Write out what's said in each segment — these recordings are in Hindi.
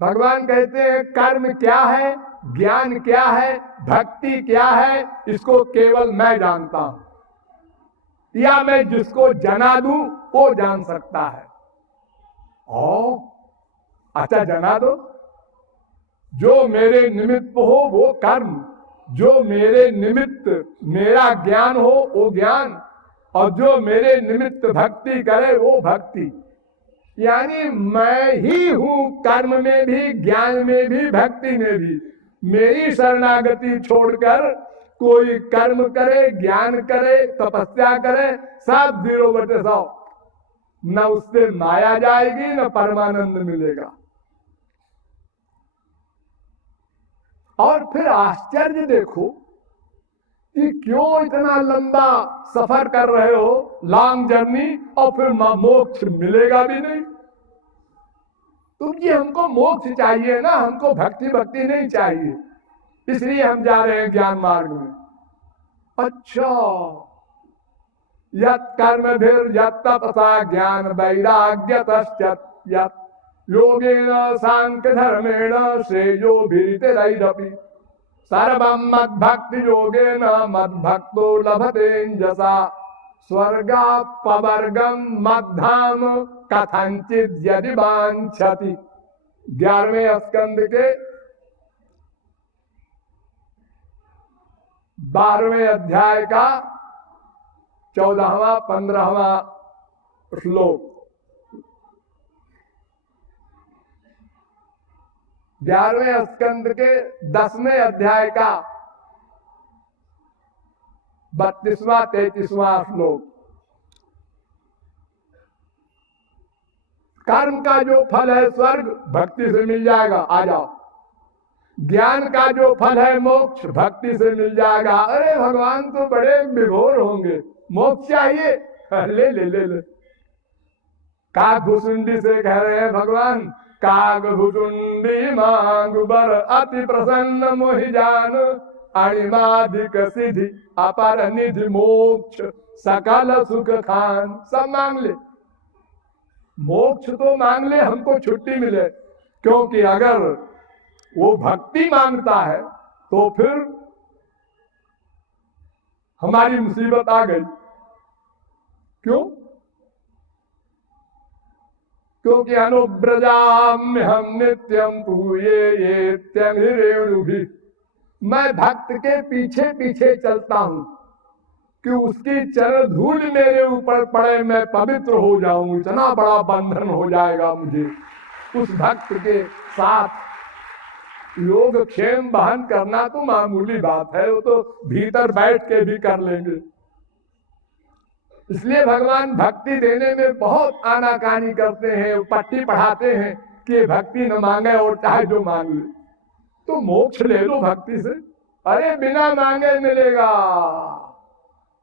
भगवान कहते हैं कर्म क्या है, ज्ञान क्या है, भक्ति क्या है, इसको केवल मैं जानता हूं, या मैं जिसको जना दूं वो जान सकता है। ओ अच्छा, जना दो। जो मेरे निमित्त हो वो कर्म, जो मेरे निमित्त मेरा ज्ञान हो वो ज्ञान, और जो मेरे निमित्त भक्ति करे वो भक्ति। यानी मैं ही हूं कर्म में भी, ज्ञान में भी, भक्ति में भी। मेरी शरणागति छोड़कर कोई कर्म करे, ज्ञान करे, तपस्या करे, सब 0/100। न उससे माया जाएगी न परमानंद मिलेगा। और फिर आश्चर्य देखो कि क्यों इतना लंबा सफर कर रहे हो, लॉन्ग जर्नी, और फिर मोक्ष मिलेगा भी नहीं। तुम जी हमको मोक्ष चाहिए ना, हमको भक्ति भक्ति नहीं चाहिए, इसलिए हम जा रहे हैं ज्ञान मार्ग में। अच्छा, यत् कर्म फिर यत् तपसा ज्ञान वैराग्य तश्चत् योगेन सांख्य धर्मेण श्रेयो भीतिरैरपि सर्वं मद्भक्ति योगेन मद्भक्तो लभतेऽञ्जसा स्वर्गापवर्गम मद्धाम कथंचित यदि वांछति। 11वें स्कंद के 12वें अध्याय का 14वां 15वां श्लोक। 11वें स्कंद के 10वें अध्याय का 32वां 33वां श्लोक। कर्म का जो फल है स्वर्ग, भक्ति से मिल जाएगा, आ जाओ। ज्ञान का जो फल है मोक्ष, भक्ति से मिल जाएगा। अरे भगवान तो बड़े विभोर होंगे, मोक्ष चाहिए, ले ले ले ले। काग भुसुंडी से कह रहे हैं भगवान, काग भुसुंडी मांग बर अति प्रसन्न मोहि जान अणिमाधिक सिद्धि अपर निधि मोक्ष सकल सुख खान। सब मांग ले, मोक्ष तो मांग ले, हमको छुट्टी मिले। क्योंकि अगर वो भक्ति मांगता है तो फिर हमारी मुसीबत आ गई। क्यों? क्योंकि अनुब्रजाम्य हम नित्यम पूये भी, मैं भक्त के पीछे पीछे चलता हूं कि उसकी चरण धूल मेरे ऊपर पड़े, मैं पवित्र हो जाऊं। इतना बड़ा बंधन हो जाएगा मुझे उस भक्त के साथ। योग क्षेम बहन करना तो मामूली बात है, वो तो भीतर बैठ के भी कर लेंगे। इसलिए भगवान भक्ति देने में बहुत आनाकानी करते हैं, पट्टी पढ़ाते हैं कि भक्ति न मांगे और चाहे जो मांग ले। तो मोक्ष ले लो भक्ति से, अरे बिना मांगे मिलेगा।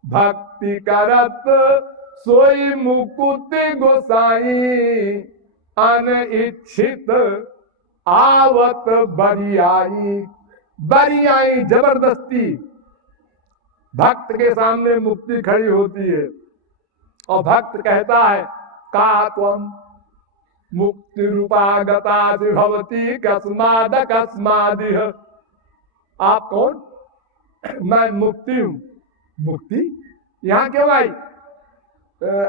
भक्ति करत सोई मुकुति गोसाई अनिच्छित आवत बरियाई। बरियाई जबरदस्ती, भक्त के सामने मुक्ति खड़ी होती है और भक्त कहता है का त्वम मुक्ति रूपागता भवती कस्माद कस्मादिह। आप कौन? मैं मुक्ति हूं। मुक्ति यहाँ क्यों आई?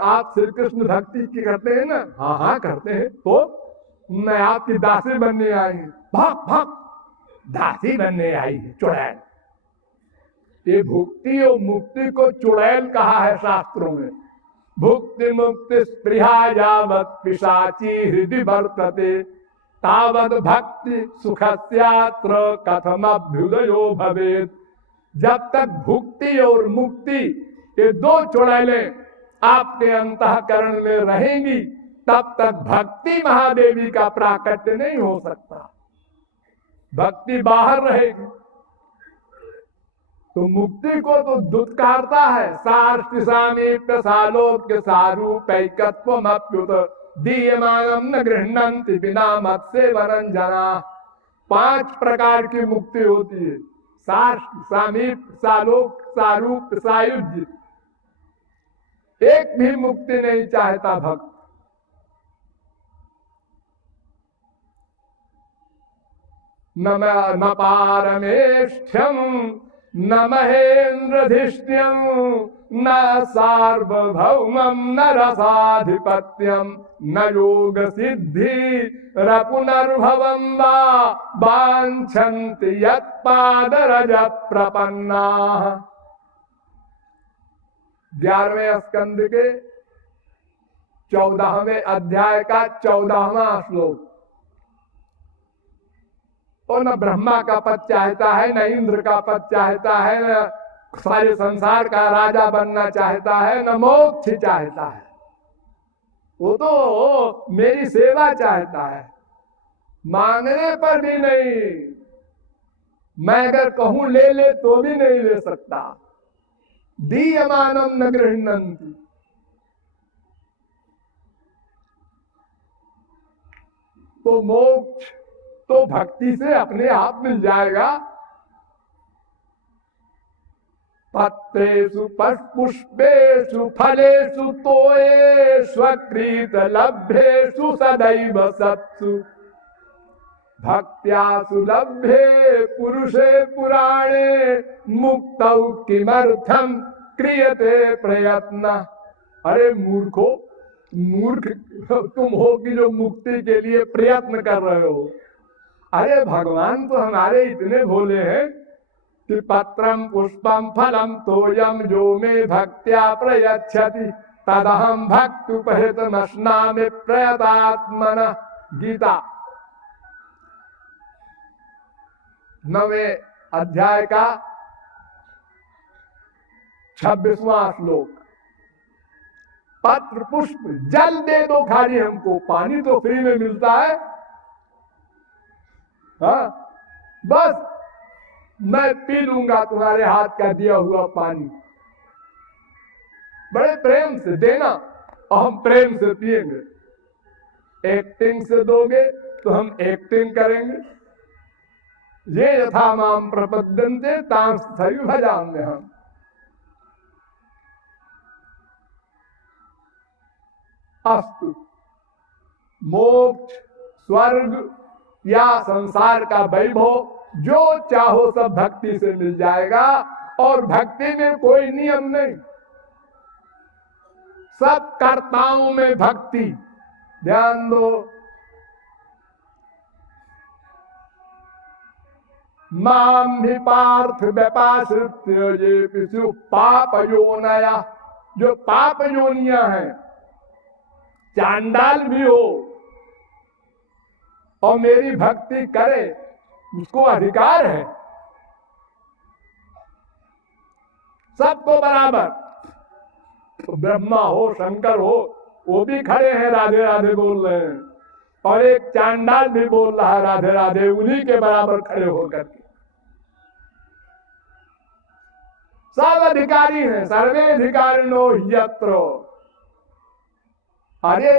आप श्री कृष्ण भक्ति की करते हैं ना? हाँ हाँ करते हैं। तो मैं आपकी दासी बनने आई हूं। भाग भाग, दासी बनने आई है, चुड़ैल। ये भुक्ति और मुक्ति को चुड़ैल कहा है शास्त्रों में। भुक्ति मुक्ति स्पृहा यावत् पिशाची हृदय वर्तते तावत् भक्ति सुखस्यात्र कथमभ्युदयो भवेत्। जब तक भुक्ति और मुक्ति ये दो चुड़ैलें आपके अंतःकरण में रहेंगी तब तक भक्ति महादेवी का प्राकट्य नहीं हो सकता। भक्ति बाहर रहेगी तो मुक्ति को तो दुत्कारता है। सार्ष्टि सामीप्य सालोक्य सारूपैकत्वम अप्युत दीयमानम न गृह्णन्ति बिना मत से वरंजना। 5 प्रकार की मुक्ति होती है। सार्ष्टि, सामीप्य, सालोक, सारूप, सायुज्य। एक भी मुक्ति नहीं चाहता भक्त। न पारमेष्ठ्यम न महेन्द्रधिष्ण्यम न सार्वभौमम न रसाधिपत्यम न योग सिद्धि पुनर्भवम वा वांछन्ति यत्पादरज प्रपन्ना। 11वें स्कंद के 14वें अध्याय का 14वां श्लोक। और न ब्रह्मा का पद चाहता है, न इंद्र का पद चाहता है, न सारे संसार का राजा बनना चाहता है, न मोक्ष चाहता है। वो तो मेरी सेवा चाहता है, मांगने पर भी नहीं। मैं अगर कहूं ले ले तो भी नहीं ले सकता। दीयमानम न गृह्णन्ति। तो मोक्ष तो भक्ति से अपने आप मिल जाएगा। पत्रेषु पुष्पेषु फलेषु तोयेष्वकृत लभ्येषु सदैव सत्सु भक्त्या सुलभ्ये पुरुषे पुराणे मुक्तौ किमर्थम क्रियते प्रयत्न। अरे मूर्खो, मूर्ख तुम हो कि जो मुक्ति के लिए प्रयत्न कर रहे हो। अरे भगवान तो हमारे इतने भोले हैं कि पत्रम पुष्पम फलम तोयम जो में भक्त्या प्रयच्छति तदहम भक्त्युपहृतमश्नामि प्रयतात्मनः। गीता 9वें अध्याय का 26वां श्लोक। पत्र पुष्प जल दे दो खाली हमको, पानी तो फ्री में मिलता है। हाँ, बस मैं पी लूंगा तुम्हारे हाथ का दिया हुआ पानी। बड़े प्रेम से देना और हम प्रेम से पिएंगे। एक्टिंग से दोगे तो हम एक्टिंग करेंगे। ये यथा माम प्रपद्यन्ते तां तथैव भजाम्यहम् हम। अस्तु, मोक्ष, स्वर्ग या संसार का वैभव जो चाहो सब भक्ति से मिल जाएगा। और भक्ति में कोई नियम नहीं, सब कर्ताओं में भक्ति। ध्यान दो, माम भी पार्थ व्यपाश्रित्य ये पिशु पाप योनया। जो पाप योनियां हैं, चांडाल भी हो और मेरी भक्ति करे, उसको अधिकार है सबको बराबर। तो ब्रह्मा हो, शंकर हो, वो भी खड़े हैं राधे राधे बोल रहे हैं। और एक चांडाल भी बोल रहा है राधे राधे, उन्हीं के बराबर खड़े होकर के। सब अधिकारी हैं, सर्वे अधिकारिणो यत्र। अरे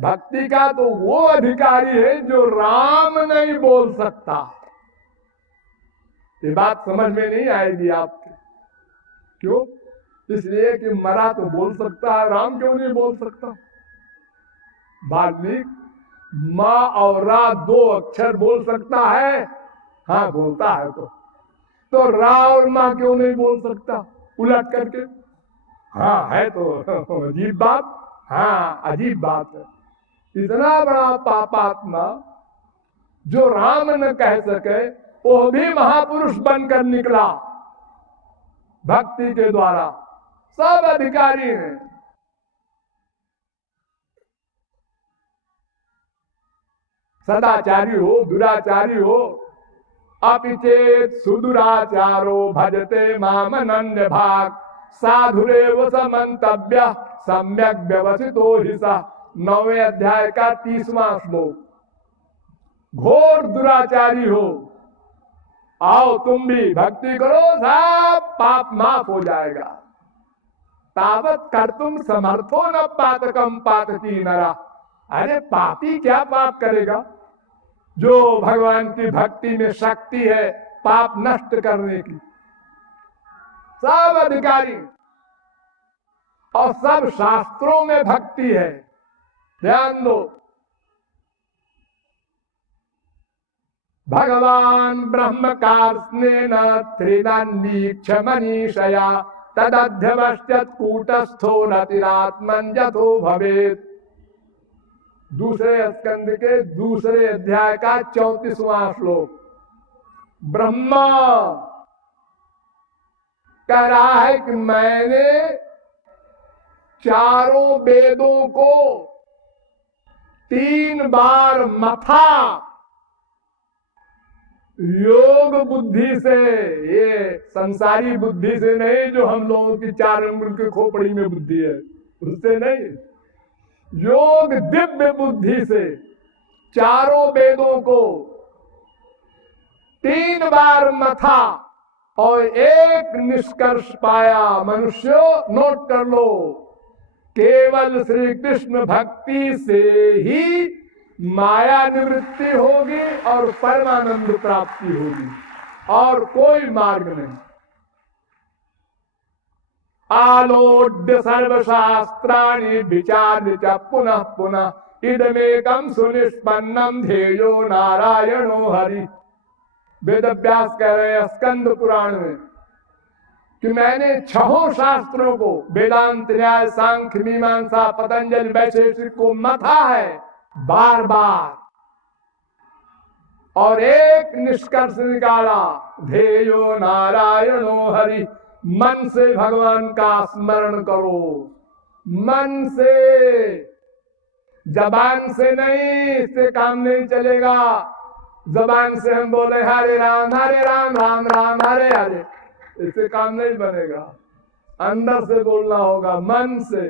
भक्ति का तो वो अधिकारी है जो राम नहीं बोल सकता। ये बात समझ में नहीं आएगी आपके। क्यों? इसलिए कि मरा तो बोल सकता है, राम क्यों नहीं बोल सकता? वाल्मीकि माँ और रा 2 अक्षर बोल सकता है। हाँ, बोलता है। तो रा और माँ क्यों नहीं बोल सकता उलट करके? हाँ, है तो अजीब बात। हाँ, अजीब बात है। इतना बड़ा पापात्मा जो राम न कह सके, वो भी महापुरुष बनकर निकला भक्ति के द्वारा। सब अधिकारी हैं। सदाचारी हो, दुराचारी हो, अपिचेत सुदुराचारो भजते माम अनन्य भाग साधुरेव समन्तव्य सम्यक व्यवसितो हि सा। 9वें अध्याय का 30वां श्लोक। घोर दुराचारी हो, आओ तुम भी भक्ति करो, सब पाप माफ हो जाएगा। तावत कर्तुम समर्थो न पातकम पातकी नरा। अरे पापी क्या पाप करेगा? जो भगवान की भक्ति में शक्ति है पाप नष्ट करने की। सब अधिकारी और सब शास्त्रों में भक्ति है। ध्यान दो, भगवान ब्रह्मकार्ष्णेन त्रिदण्डीक्ष मनीषया तदध्यवश्यत् कूटस्थो रतिरात्मन् यथो भवेत्। दूसरे स्कंद के दूसरे अध्याय का 34वां श्लोक। ब्रह्मा कह रहा है कि मैंने चारों वेदों को 3 बार मथा, योग बुद्धि से, ये संसारी बुद्धि से नहीं जो हम लोगों की 4 अंगुल की खोपड़ी में बुद्धि है, उससे नहीं, योग दिव्य बुद्धि से चारों वेदों को 3 बार मथा और एक निष्कर्ष पाया। मनुष्य नोट कर लो, केवल श्री कृष्ण भक्ति से ही माया निवृत्ति होगी और परमानंद प्राप्ति होगी, और कोई मार्ग नहीं। आलोड्य सर्वशास्त्राणि विचार्य च पुनः पुनः इदमेकं सुनिष्पन्नम ध्येयो नारायणो हरि। वेद व्यास कह रहे हैं स्कंद पुराण में कि मैंने 6 शास्त्रों को, वेदांत, न्याय, सांख्य, मीमांसा, पतंजलि, वैशेषिक को मथा है बार बार, और एक निष्कर्ष निकाला, ध्येयो नारायणो हरि। मन से भगवान का स्मरण करो, मन से, जबान से नहीं, इससे काम नहीं चलेगा। जबान से हम बोले हरे राम राम राम हरे हरे, इससे काम नहीं बनेगा। अंदर से बोलना होगा, मन से।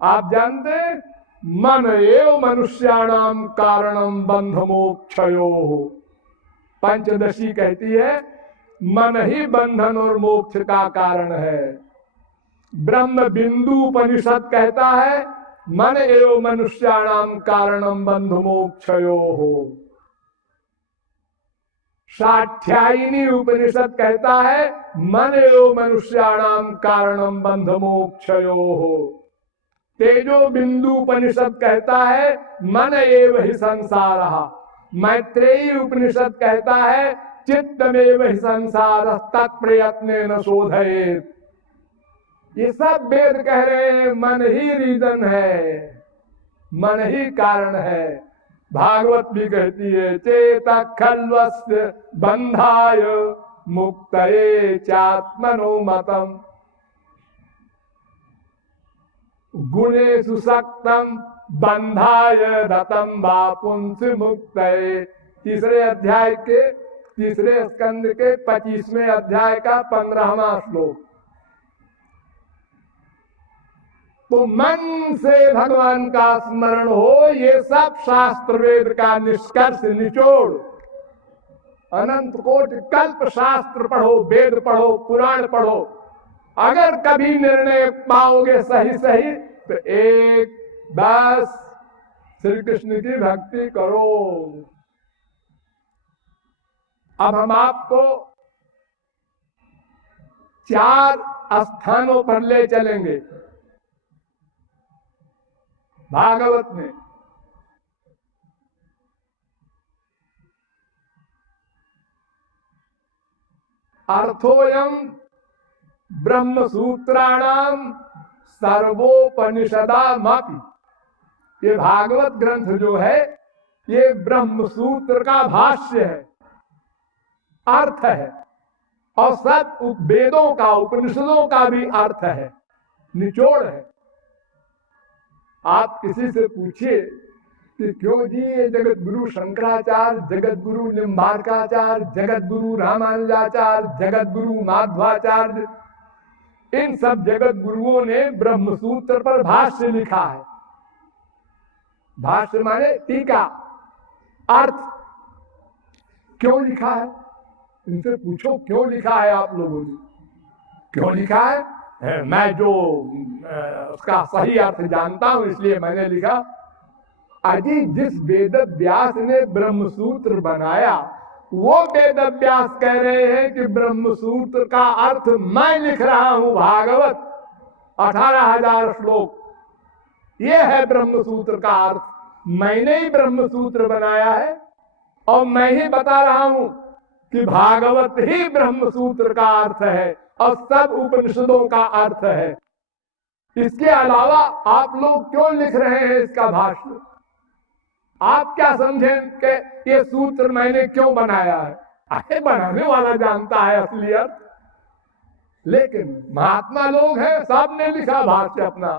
आप जानते, मन एव मनुष्याणाम कारणम बंध मोक्षयो। पंचदशी कहती है मन ही बंधन और मोक्ष का कारण है। ब्रह्म बिंदु उपनिषद कहता है मन एव मनुष्याणाम कारणम बंध मोक्षयो हो। साध्यायिनी उपनिषद कहता है मन एव मनुष्याणाम कारणम बंध मोक्षयो हो। तेजो बिंदु उपनिषद कहता है मन एव ही संसारः। मैत्रेयी उपनिषद कहता है चित्तमेव ही संसार तत्प्रयत्नेन शोधयेत्। ये सब वेद कह रहे हैं मन ही रीजन है, मन ही कारण है। भागवत भी कहती है चेत खल्वस्य बंधाय मुक्तये चात्मनो मतम गुणेषु सक्तम बंधाय रतम वा पुंस मुक्तये। तीसरे अध्याय के, तीसरे स्कंद के 25वें अध्याय का 15वां श्लोक। तो मन से भगवान का स्मरण हो, ये सब शास्त्र वेद का निष्कर्ष निचोड़। अनंत कोटि कल्प शास्त्र पढ़ो, वेद पढ़ो, पुराण पढ़ो, अगर कभी निर्णय पाओगे सही सही तो एक बस श्री कृष्ण की भक्ति करो। अब हम आपको 4 स्थानों पर ले चलेंगे भागवत में। अर्थोयम ब्रह्म सूत्राणाम सर्वोपनिषदामपि। ये भागवत ग्रंथ जो है ये ब्रह्म सूत्र का भाष्य है, अर्थ है, और सब वेदों का, उपनिषदों का भी अर्थ है, निचोड़ है। आप किसी से पूछिए कि क्यों जी ये जगत गुरु शंकराचार्य, जगत गुरु निम्बार्काचार्य, जगत गुरु रामानुजाचार्य, जगत गुरु माध्वाचार्य, इन सब जगत गुरुओं ने ब्रह्म सूत्र पर भाष्य लिखा है। भाष्य माने टीका, अर्थ। क्यों लिखा है? इनसे पूछो क्यों लिखा है आप लोगों ने, क्यों लिखा है? मैं जो उसका सही अर्थ जानता हूं इसलिए मैंने लिखा। अजी जिस वेद व्यास ने ब्रह्म सूत्र बनाया वो वेद व्यास कह रहे हैं कि ब्रह्म सूत्र का अर्थ मैं लिख रहा हूं। भागवत 18,000 श्लोक, ये है ब्रह्म सूत्र का अर्थ। मैंने ही ब्रह्म सूत्र बनाया है और मैं ही बता रहा हूं कि भागवत ही ब्रह्म सूत्र का अर्थ है और सब उपनिषदों का अर्थ है। इसके अलावा आप लोग क्यों लिख रहे हैं इसका भाष्य? आप क्या समझें कि ये सूत्र मैंने क्यों बनाया है? अरे बनाने वाला जानता है असलियत, लेकिन महात्मा लोग हैं, सब ने लिखा भाष्य अपना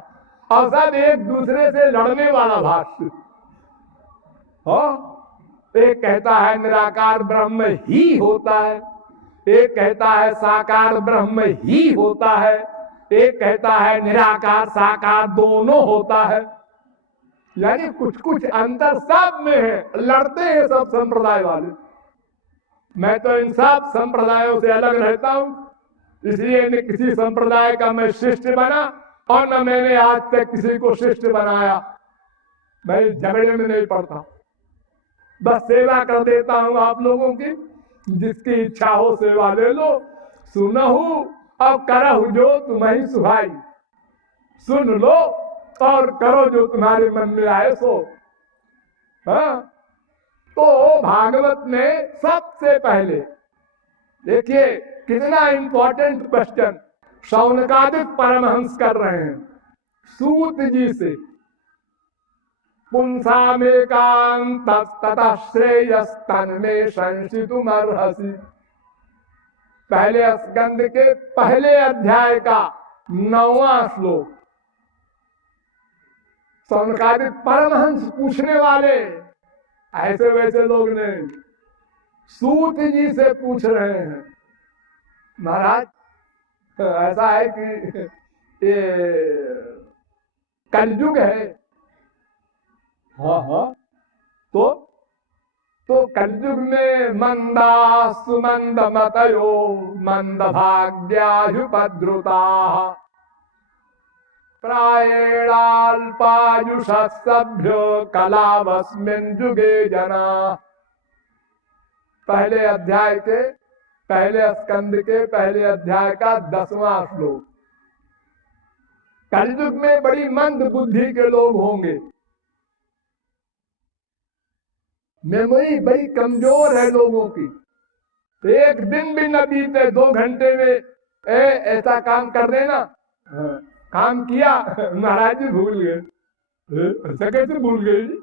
और सब एक दूसरे से लड़ने वाला भाष्य। एक कहता है निराकार ब्रह्म ही होता है, एक कहता है साकार ब्रह्म ही होता है, एक कहता है निराकार साकार दोनों होता है। यानी कुछ कुछ अंतर सब में है, लड़ते हैं सब संप्रदाय वाले। मैं तो इन सब संप्रदायों से अलग रहता हूं, इसलिए न किसी संप्रदाय का मैं शिष्य बना और न मैंने आज तक किसी को शिष्य बनाया। मैं इस झगड़े में नहीं पड़ता, बस सेवा कर देता हूं आप लोगों की। जिसकी इच्छा हो सेवा ले लो, सुनहु अब करहु जो तुम्हें सुहाई। सुन लो और करो जो तुम्हारे मन में आए सो। हाँ, तो भागवत में सबसे पहले देखिए कितना इंपॉर्टेंट क्वेश्चन शौनकादिक परमहंस कर रहे हैं सूत जी से। पुंसामेकांत ततः श्रेयस्तन में संशितुमर्हसि। पहले स्कंद के पहले अध्याय का 9वां श्लोक। शौनकादिक परमहंस पूछने वाले, ऐसे वैसे लोग नहीं, सूत जी से पूछ रहे हैं। महाराज ऐसा है कि ये कलयुग है। हाँ, तो कलयुग में मंदा सुमंद मतयो मंद भाग्यायुपद्रुता प्रायेणाल्पायुष सभ्य कलावस्मिन् युगे जना। पहले अध्याय के पहले स्कंद के पहले अध्याय का 10वां श्लोक। कलयुग में बड़ी मंद बुद्धि के लोग होंगे, मेमोरी बड़ी कमजोर है लोगों की। एक दिन भी न बीते 2 घंटे में ऐसा काम कर देना। काम किया, महाराज जी भूल गए। ऐसा कैसे भूल गए जी?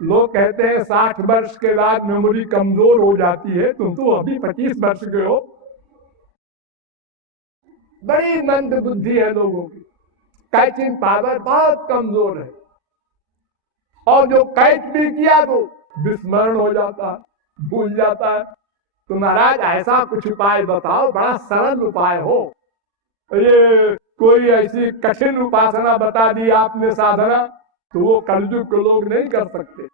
लोग कहते हैं 60 वर्ष के बाद मेमोरी कमजोर हो जाती है, तुम तो अभी 25 वर्ष के हो। बड़ी मंद बुद्धि है लोगों की, कैचिंग पावर बहुत कमजोर है। और जो कैच भी किया तो विस्मरण हो जाता है, भूल जाता है। तो महाराज ऐसा कुछ उपाय बताओ, बड़ा सरल उपाय हो। ये कोई ऐसी कठिन उपासना बता दी आपने साधना, तो वो कलयुग के लोग नहीं कर सकते।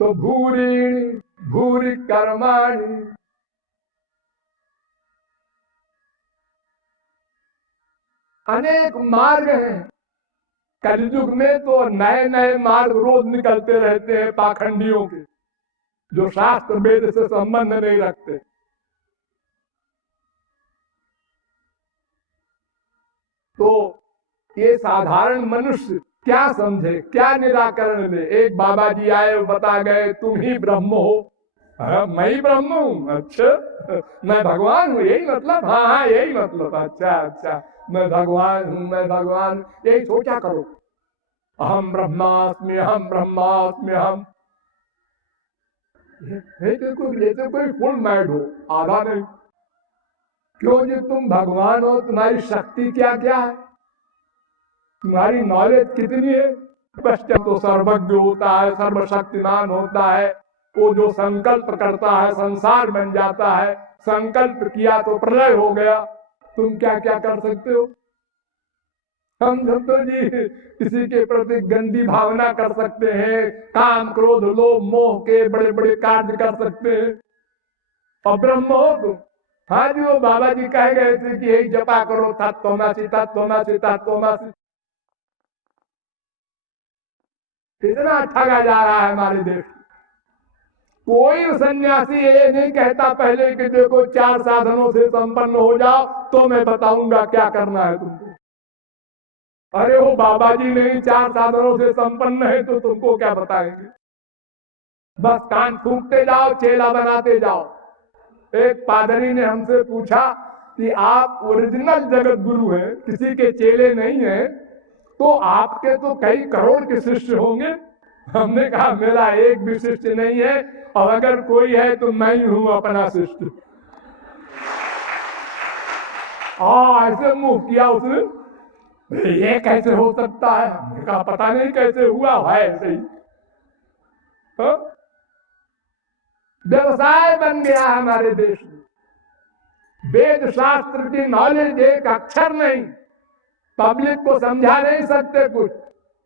तो भूरि भूरि कर्माणि, अनेक मार्ग हैं कलयुग में। तो नए नए मार्ग रोज निकलते रहते हैं पाखंडियों के, जो शास्त्र वेद से संबंध नहीं रखते। तो ये साधारण मनुष्य क्या समझे, क्या निराकरण ले? एक बाबा जी आए, बता गए तुम ही ब्रह्म हो। मैं ही ब्रह्म हूँ? अच्छा, मैं भगवान हूँ, यही मतलब? हाँ, यही मतलब। अच्छा, मैं भगवान हूँ, मैं भगवान, यही सोचा करो। अहम ब्रह्मास्मि, अहम ब्रह्मास्मि, अहम। ये तो कोई फुल मैड हो, आधा नहीं। क्यों जी? तुम भगवान हो, तुम्हारी शक्ति क्या क्या है, तुम्हारी नॉलेज कितनी है? पश्चिम तो सर्वज्ञ होता है, सर्वशक्तिमान होता है। वो जो संकल्प करता है संसार बन जाता है, संकल्प किया तो प्रलय हो गया। तुम क्या क्या कर सकते हो? हम सब तो जी किसी के प्रति गंदी भावना कर सकते हैं, काम क्रोध लोभ मोह के बड़े बड़े कार्य कर सकते हैं। और ब्रह्म हो तुम? हाँ जी, वो बाबा जी कह गए थे कि यही जपा करो, तत्त्वमसि तत्त्वमसि तत्त्वमसि। कितना ठगा जा रहा है हमारे देश। कोई सन्यासी ये नहीं कहता पहले कि देखो 4 साधनों से संपन्न हो जाओ तो मैं बताऊंगा क्या करना है तुमको। अरे वो बाबा जी नहीं 4 साधनों से संपन्न है तो तुमको क्या बताएंगे? बस कान फूंकते जाओ, चेला बनाते जाओ। एक पादरी ने हमसे पूछा कि आप ओरिजिनल जगत गुरु हैं, किसी के चेले नहीं हैं, तो आपके तो कई करोड़ के शिष्य होंगे। हमने कहा मेरा एक भी शिष्य नहीं है, और अगर कोई है तो मैं ही हूं अपना शिष्य। ऐसे मुंह किया उसने, ये कैसे हो सकता है? हमने कहा पता नहीं कैसे हुआ है, ऐसे ही व्यवसाय बन गया हमारे देश में। वेद शास्त्र की नॉलेज एक अक्षर नहीं, पब्लिक को समझा नहीं सकते कुछ,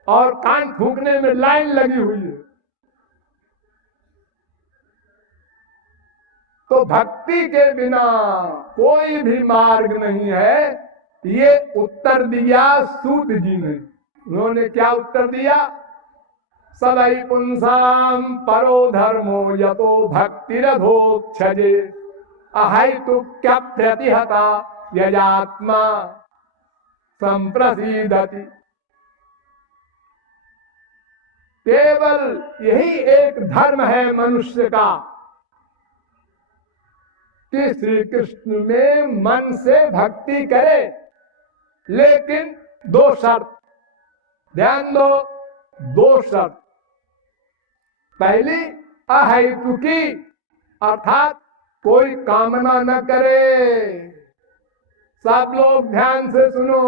और कान फूंकने में लाइन लगी हुई है। तो भक्ति के बिना कोई भी मार्ग नहीं है, ये उत्तर दिया सूत जी ने। उन्होंने क्या उत्तर दिया? सदै पुंसाम परो धर्मो यतो भक्तिरधोक्षजे अहैतुक्य प्रतिहता यजात्मा संप्रसीदति। केवल यही एक धर्म है मनुष्य का कि श्री कृष्ण में मन से भक्ति करे, लेकिन दो शर्त, ध्यान दो, दो शर्त। पहली अहेतुकी, अर्थात कोई कामना न करे। सब लोग ध्यान से सुनो,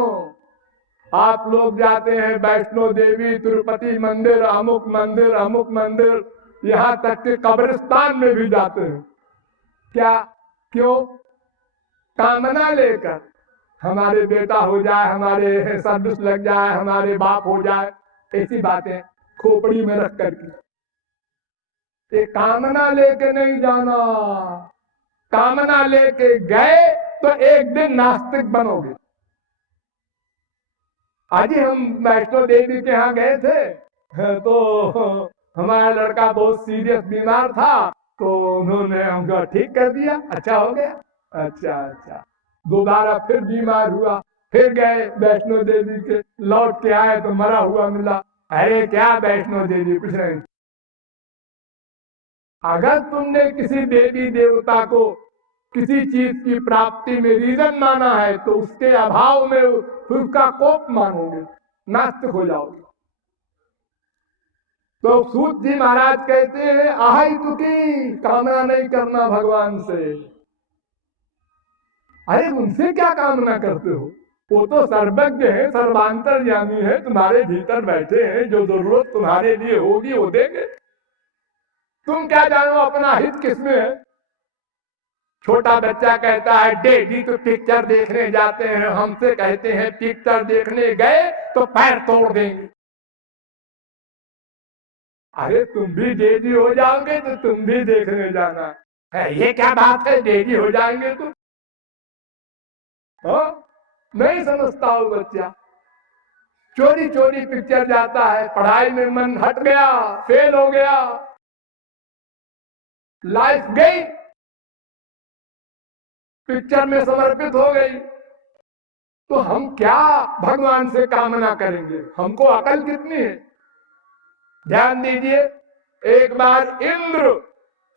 आप लोग जाते हैं वैष्णो देवी, तिरुपति मंदिर, अमुक मंदिर, अमुक मंदिर, यहां तक कि कब्रिस्तान में भी जाते हैं। क्या? क्यों? कामना लेकर, हमारे बेटा हो जाए, हमारे सर्विस लग जाए, हमारे बाप हो जाए, ऐसी बातें खोपड़ी में रख करके। ये कामना लेके नहीं जाना। कामना लेके गए तो एक दिन नास्तिक बनोगे। आज ही हम वैष्णो देवी के यहाँ गए थे, तो हमारा लड़का बहुत सीरियस बीमार था, तो उन्होंने हमको ठीक कर दिया, अच्छा हो गया। अच्छा, दोबारा फिर बीमार हुआ, फिर गए वैष्णो देवी के, लौट के आए तो मरा हुआ मिला। अरे क्या वैष्णो देवी, कुछ नहीं। अगर तुमने किसी देवी देवता को किसी चीज की प्राप्ति में रीजन माना है, तो उसके अभाव में उसका कोप मानोगे, नास्तिक हो जाओगे। तो सूत जी महाराज कहते हैं अहेतुकी, कामना नहीं करना भगवान से। अरे उनसे क्या कामना करते हो? वो तो सर्वज्ञ है, सर्वांतर्यामी है, तुम्हारे भीतर बैठे हैं, जो जरूरत तुम्हारे लिए होगी वो देंगे। तुम क्या जानो अपना हित किसमें है? छोटा बच्चा कहता है डैडी तो पिक्चर देखने जाते हैं, हमसे कहते हैं पिक्चर देखने गए तो पैर तोड़ देंगे। अरे तुम भी डैडी हो जाओगे तो तुम भी देखने जाना है, ये क्या बात है? डैडी हो जाएंगे तो नहीं समझता वो बच्चा। चोरी चोरी पिक्चर जाता है, पढ़ाई में मन हट गया, फेल हो गया, लाइफ गई, पिक्चर में समर्पित हो गई। तो हम क्या भगवान से कामना करेंगे? हमको अकल कितनी है? ध्यान दीजिए, एक बार इंद्र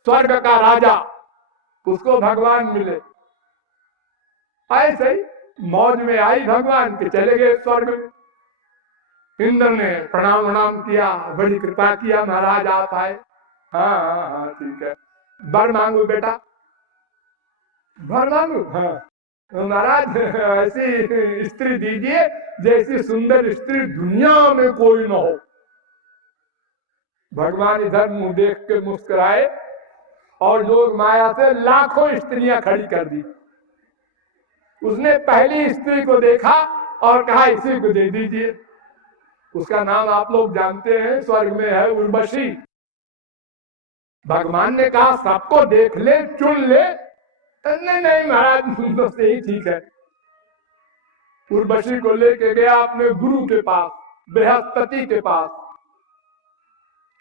स्वर्ग का राजा, उसको भगवान मिले, ऐसे ही मौज में आई भगवान के, चले गए स्वर्ग में। इंद्र ने प्रणाम किया, बड़ी कृपा किया, महाराज आप आए। हाँ ठीक है, वर मांगू बेटा, वर मांगू। हाँ तो महाराज ऐसी स्त्री दीजिए जैसी सुंदर स्त्री दुनिया में कोई न हो। भगवान इधर मुंह देख के मुस्कुराए और लोग माया से लाखों स्त्रियां खड़ी कर दी। उसने पहली स्त्री को देखा और कहा इसी को दे दीजिए। उसका नाम आप लोग जानते हैं, स्वर्ग में है उर्वशी। भगवान ने कहा सबको देख ले, चुन ले। नहीं महाराज, तो सही ठीक है। उर्वशी को लेके गया अपने गुरु के पास, बृहस्पति के पास।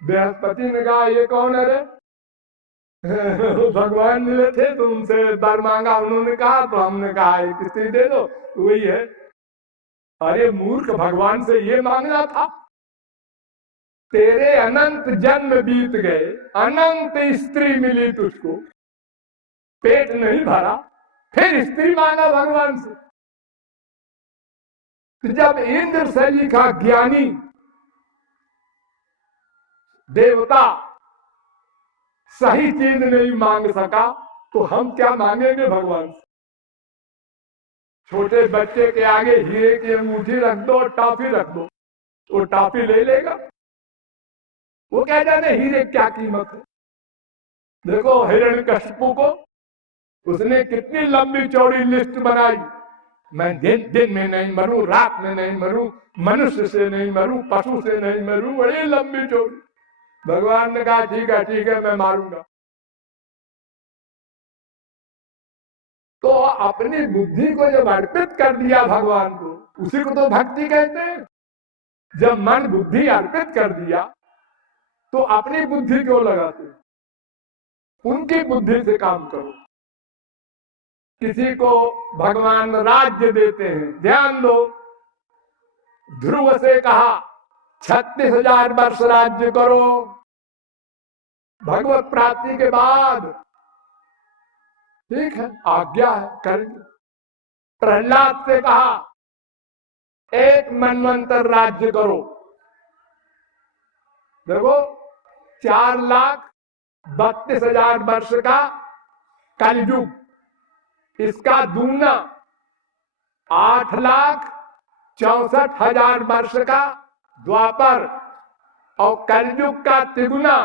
बृहस्पति ने कहा ये कौन है रे? भगवान मिले थे, तुमसे वर मांगा, उन्होंने कहा, तो हमने कहा एक स्त्री दे दो, तो वही है। अरे मूर्ख, भगवान से ये मांगना था? तेरे अनंत जन्म बीत गए, अनंत स्त्री मिली तुझको, पेट नहीं भरा, फिर स्त्री मांगा भगवान से। तो जब इंद्र शैली का ज्ञानी देवता सही चीज नहीं मांग सका, तो हम क्या मांगेंगे भगवान से? छोटे बच्चे के आगे हीरे की अंगूठी रख दो और टॉफी रख दो, वो टॉफी ले लेगा? वो कह जाने हीरे क्या कीमत है। देखो हिरण्यकशिपु को उसने कितनी लंबी चौड़ी लिस्ट बनाई, मैं दिन में नहीं मरूं, रात में नहीं मरूं, मनुष्य से नहीं मरूं, पशु से नहीं मरूं, बड़ी लंबी चौड़ी। भगवान ने कहा ठीक है मैं मारूंगा। तो अपनी बुद्धि को जब अर्पित कर दिया भगवान को, उसी को तो भक्ति कहते हैं। जब मन बुद्धि अर्पित कर दिया तो अपनी बुद्धि क्यों लगाते? उनकी बुद्धि से काम करो। किसी को भगवान राज्य देते हैं, ध्यान दो, ध्रुव से कहा 36,000 वर्ष राज्य करो भगवत प्राप्ति के बाद, ठीक है, आज्ञा है, करेंगे। प्रहलाद से कहा 1 मनवंतर राज्य करो। देखो 4,32,000 वर्ष का कलयुग, इसका दूना 8,64,000 वर्ष का द्वापर, और कलयुग का तिगुना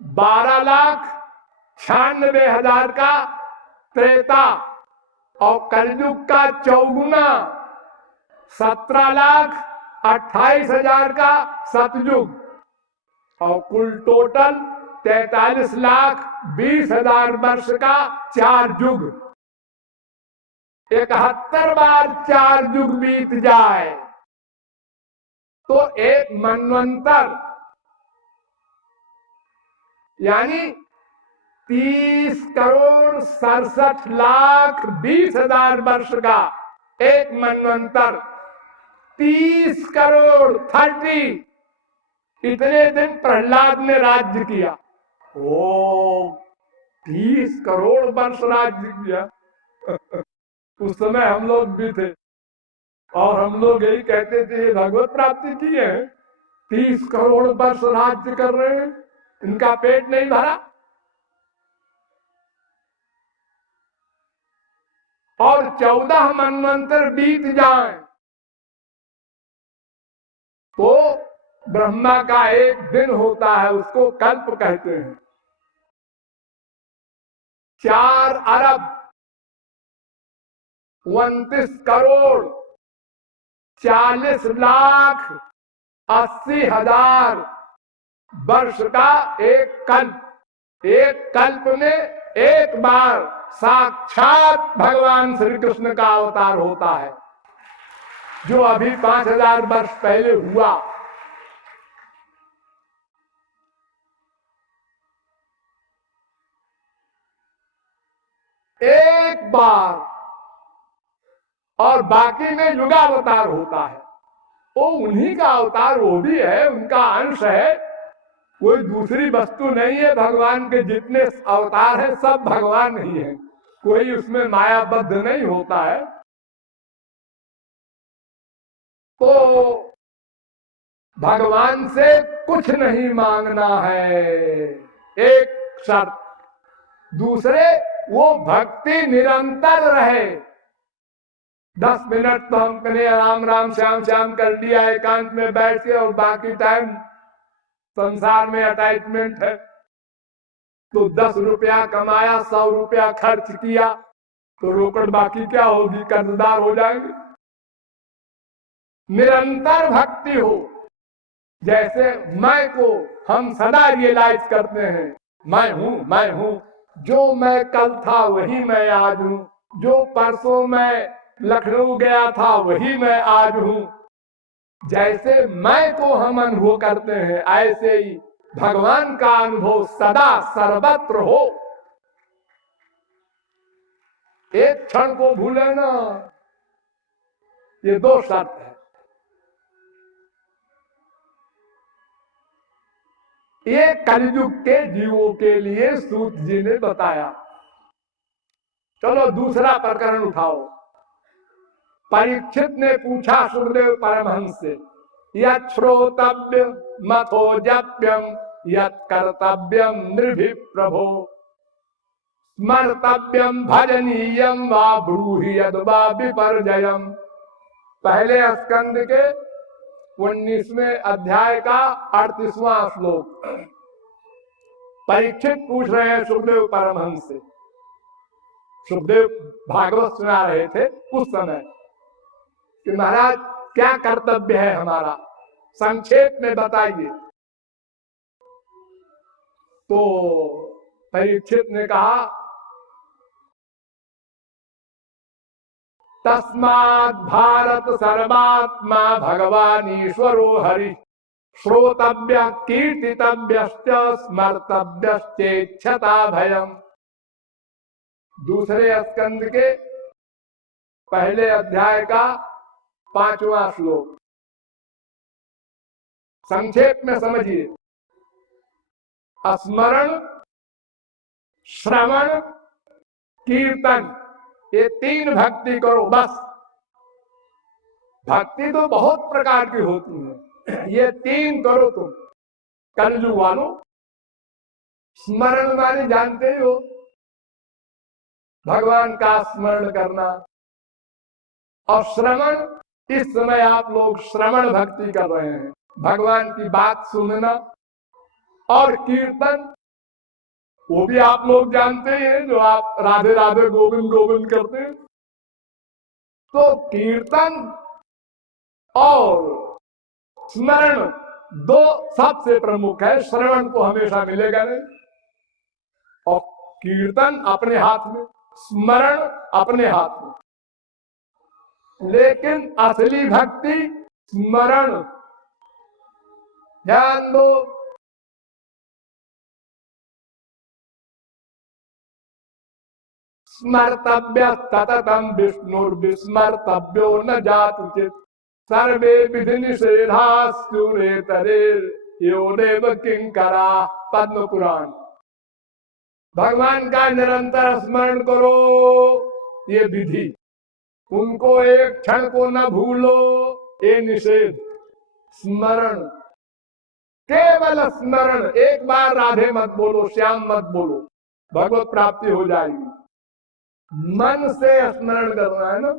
12,96,000 का त्रेता, और कलयुग का चौगुना 17,28,000 का सतयुग, और कुल टोटल 43,20,000 वर्ष का 4 युग। 71 बार 4 युग बीत जाए तो 1 मनवंतर यानी 30,67,20,000 वर्ष का 1 मनवंतर, 30,30,000,000 इतने दिन प्रहलाद ने राज्य किया। ओ 30 करोड़ वर्ष राज्य किया। उस समय हम लोग भी थे और हम लोग यही कहते थे भगवत प्राप्ति की है, 30 करोड़ वर्ष राज्य कर रहे हैं, इनका पेट नहीं भरा। और 14 मनवंतर बीत जाए तो ब्रह्मा का एक दिन होता है, उसको कल्प कहते हैं। 4,40,40,80,000 वर्ष का एक कल्प। एक कल्प में एक बार साक्षात भगवान श्री कृष्ण का अवतार होता है, जो अभी 5,000 वर्ष पहले हुआ। एक बार, और बाकी में युगावतार होता है। वो उन्हीं का अवतार, वो भी है, उनका अंश है, कोई दूसरी वस्तु नहीं है। भगवान के जितने अवतार हैं सब भगवान ही हैं, कोई उसमें मायाबद्ध नहीं होता है। तो भगवान से कुछ नहीं मांगना है, एक शर्त। दूसरे, वो भक्ति निरंतर रहे। 10 मिनट तो हम करें राम राम श्याम श्याम कर लिया एकांत में बैठ के, और बाकी टाइम संसार में अटैचमेंट है। तो 10 रुपया कमाया, 100 रुपया खर्च किया, तो रोकड़ बाकी क्या होगी? कर्जदार हो जाएंगे। निरंतर भक्ति हो। जैसे मैं को हम सदा रियलाइज करते हैं, मैं हूं, जो मैं कल था वही मैं आज हूं, जो परसों मैं लखनऊ गया था वही मैं आज हूं। जैसे मैं को हम अनुभव करते हैं, ऐसे ही भगवान का अनुभव सदा सर्वत्र हो। एक क्षण को भूले ना, ये 2 शर्त है। ये कलयुग के जीवों के लिए सूत जी ने बताया। चलो दूसरा प्रकरण उठाओ। परीक्षित ने पूछा सुखदेव परमहंस से, यत् श्रोतव्य मथो जप्यम यत् कर्तव्यम नृभि प्रभो स्मर्तव्यम भजनीयम वा ब्रूहि यद् वा विपर्जयम। पहले स्कंद के 19वें अध्याय का 38वां श्लोक। परीक्षित पूछ रहे हैं सुखदेव परमहंस से। सुखदेव भागवत सुना रहे थे उस समय कि महाराज क्या कर्तव्य है हमारा, संक्षेप में बताइए। तो परीक्षित ने कहा, तस्मात् भारत सर्वात्मा भगवान ईश्वरो हरि श्रोतव्य कीर्तितव्यश्च स्मर्तव्यश्चेच्छता भयम। दूसरे स्कंद के पहले अध्याय का 5वां श्लोक। संक्षेप में समझिए। स्मरण, श्रवण, कीर्तन, ये 3 भक्ति करो बस। भक्ति तो बहुत प्रकार की होती है, ये 3 करो तुम कलयुग वालों। स्मरण वाले जानते हो, भगवान का स्मरण करना। और श्रवण, इस समय आप लोग श्रवण भक्ति कर रहे हैं, भगवान की बात सुनना। और कीर्तन, वो भी आप लोग जानते हैं, जो आप राधे राधे गोविंद गोविंद करते हैं। तो कीर्तन और स्मरण 2 सबसे प्रमुख है। श्रवण तो हमेशा मिलेगा नहीं, और कीर्तन अपने हाथ में, स्मरण अपने हाथ में। लेकिन असली भक्ति स्मरण। ध्यान दो, स्मर्तव्य सततम विष्णुर्विस्मर्तव्यो न जातुचित सर्वे विधि निषेधास्युरेतरे यो देव किंकरा। पद्म पुराण। भगवान का निरंतर स्मरण करो, ये विधि। उनको एक क्षण को न भूलो, ये निषेध। स्मरण, केवल स्मरण। एक बार राधे मत बोलो, श्याम मत बोलो, भगवत प्राप्ति हो जाएगी। मन से स्मरण करना है ना,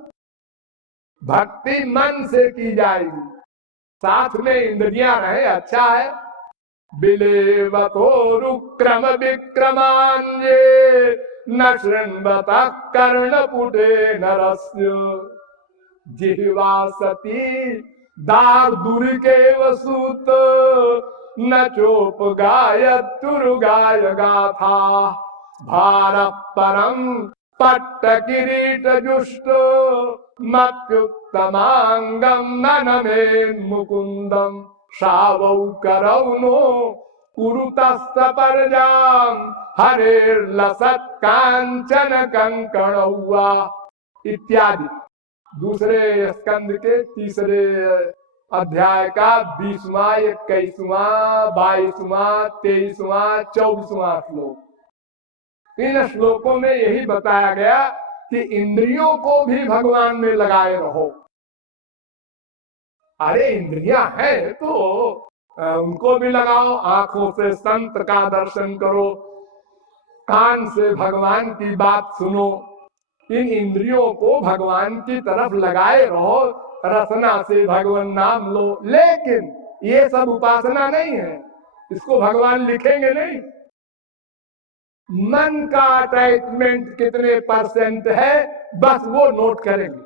भक्ति मन से की जाएगी। साथ में इंद्रियां रहे, अच्छा है। बिलेवतो रुक्रम विक्रमांजे न शृण्वता कर्णपुटे नरस्य जिह्वा सती दार्दुरिके वसुत न चोप गायत्तुर्गाय गाथा भारः परम पट्ट किरीट जुष्ट मप्युत्तमांगम ननमेन मुकुंदम शावौ करौ नो कुरुतस्तपर्जाम हरेर्लसत् कांचन कंकणौवा इत्यादि। दूसरे स्कंद के 3 अध्याय का 20वां, 21वां, 22वां, 23वां, 24वां श्लोक। इन श्लोकों में यही बताया गया कि इंद्रियों को भी भगवान में लगाए रहो। अरे इंद्रियां हैं तो उनको भी लगाओ। आंखों से संत का दर्शन करो, कान से भगवान की बात सुनो। इन इंद्रियों को भगवान की तरफ लगाए रहो, रसना से भगवान नाम लो। लेकिन ये सब उपासना नहीं है, इसको भगवान लिखेंगे नहीं। मन का अटैचमेंट कितने % है, बस वो नोट करेंगे।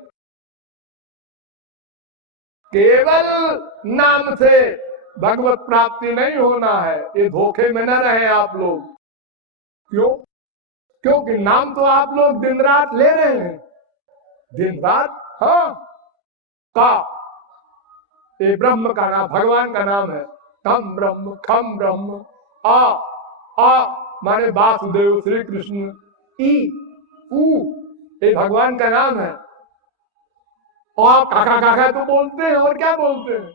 केवल नाम से भगवत प्राप्ति नहीं होना है, ये धोखे में न रहे आप लोग। क्यों? क्योंकि नाम तो आप लोग दिन रात ले रहे हैं, दिन रात। हाँ, का ये ब्रह्म का नाम, भगवान का नाम है। तम ब्रह्म, खम ब्रह्म। आ माने वासुदेव श्री कृष्ण। ई ऊ ये भगवान का नाम है। और काका काका तो बोलते हैं, और क्या बोलते हैं?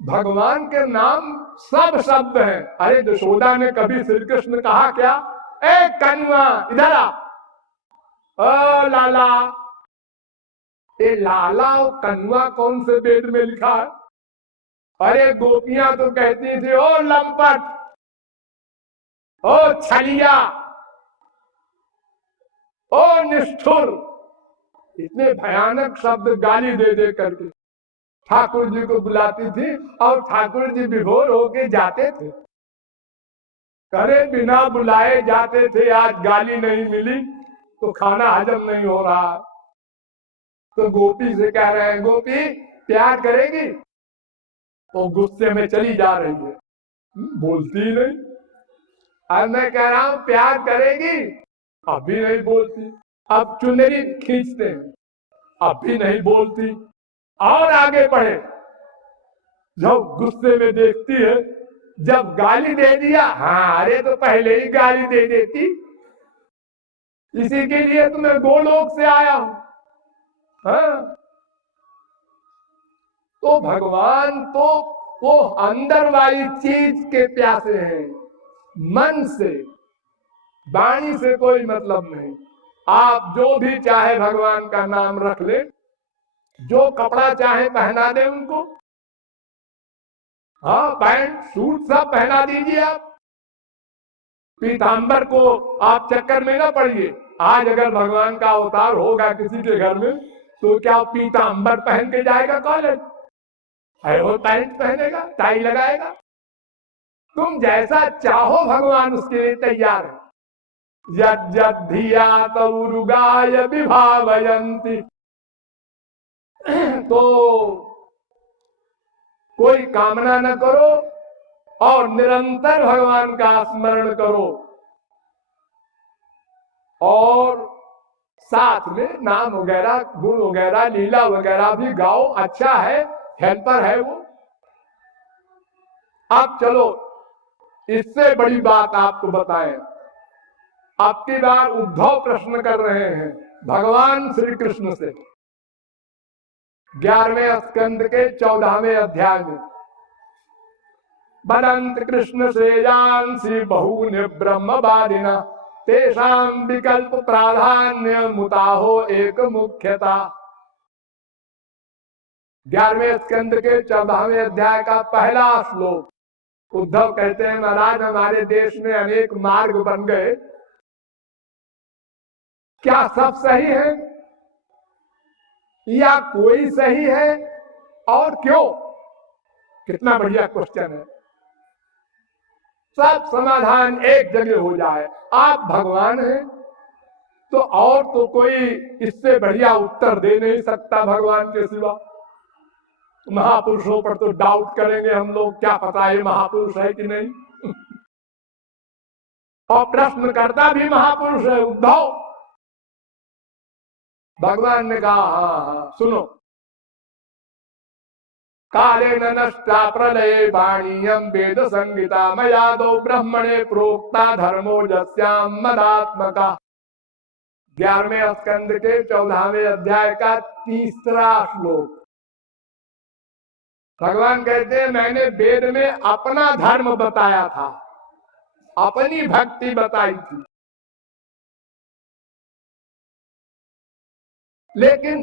भगवान के नाम सब शब्द हैं। अरे यशोदा ने कभी श्री कृष्ण कहा क्या, ए कन्वा इधर आ, ओ लाला। ये लाला और कन्वा कौन से वेद में लिखा है? अरे गोपियां तो कहती थी ओ लंपट, ओ छलिया, ओ निष्ठुर, इतने भयानक शब्द गाली दे दे करके ठाकुर जी को बुलाती थी और ठाकुर जी विभोर होके जाते थे। करे बिना बुलाए जाते थे, आज गाली नहीं मिली तो खाना हजम नहीं हो रहा। तो गोपी से कह रहे हैं, गोपी प्यार करेगी? तो गुस्से में चली जा रही है, बोलती नहीं। अब मैं कह रहा हूं प्यार करेगी, अभी नहीं बोलती। अब चुनरी खींचते हैं, अभी नहीं बोलती। और आगे बढ़े, जब गुस्से में देखती है, जब गाली दे दिया, हाँ अरे तो पहले ही गाली दे देती, इसी के लिए तो मैं गोलोक से आया हूं। हाँ? तो भगवान तो वो अंदर वाली चीज के प्यासे हैं, मन से, वाणी से कोई मतलब नहीं। आप जो भी चाहे भगवान का नाम रख ले, जो कपड़ा चाहे पहना दे उनको, हाँ पैंट सूट सब पहना दीजिए आप। पीतांबर को आप चक्कर में ना पड़िए। आज अगर भगवान का अवतार होगा किसी के घर में, तो क्या पीतांबर पहन के जाएगा कॉलेज? है वो पैंट पहनेगा, टाई लगाएगा। तुम जैसा चाहो भगवान उसके लिए तैयार है। यद यद धिया तौरुगाय विभावयन्ति। तो कोई कामना न करो और निरंतर भगवान का स्मरण करो, और साथ में नाम वगैरह, गुण वगैरह, लीला वगैरह भी गाओ। अच्छा है, हेल्पर है वो। अब चलो इससे बड़ी बात आपको बताएं। आपकी बार उद्धव प्रश्न कर रहे हैं भगवान श्री कृष्ण से 11वें स्कंद के 14वें अध्याय में। बदंत कृष्ण श्रेयांसी बहूनि ब्रह्मवादिना तेषां विकल्प प्राधान्य मुताहो एक मुख्यता। 11वें स्कंद के 14वें अध्याय का पहला श्लोक। उद्धव कहते हैं, महाराज हमारे देश में अनेक मार्ग बन गए, क्या सब सही है या कोई सही है, और क्यों? कितना बढ़िया क्वेश्चन है। सब समाधान एक जगह हो जाए। आप भगवान हैं तो और तो कोई इससे बढ़िया उत्तर दे नहीं सकता भगवान के सिवा। महापुरुषों पर तो डाउट करेंगे हम लोग, क्या पता ये महापुरुष है कि नहीं। और प्रश्न करता भी महापुरुष है उद्धव। भगवान ने कहा, हाँ सुनो, काले न नष्टा प्रलये वाणीयम वेद संगीता मयादो ब्रह्मणे प्रोक्ता धर्मो जस्याम मदात्मका। 11वें स्कंद के 14वें अध्याय का 3रा श्लोक। भगवान कहते हैं, मैंने वेद में अपना धर्म बताया था, अपनी भक्ति बताई थी, लेकिन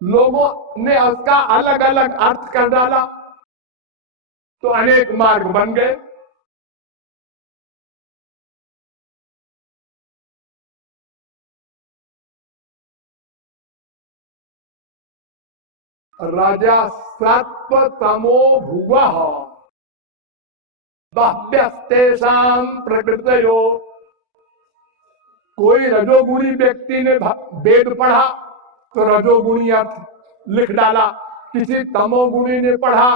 लोगों ने उसका अलग अलग अर्थ कर डाला, तो अनेक मार्ग बन गए। राजा सत्व तमो भुवः बह्व्यस्तेषां प्रकृतयो। कोई रजोगुणी व्यक्ति ने वेद पढ़ा तो रजोगुणी अर्थ लिख डाला, किसी तमोगुणी ने पढ़ा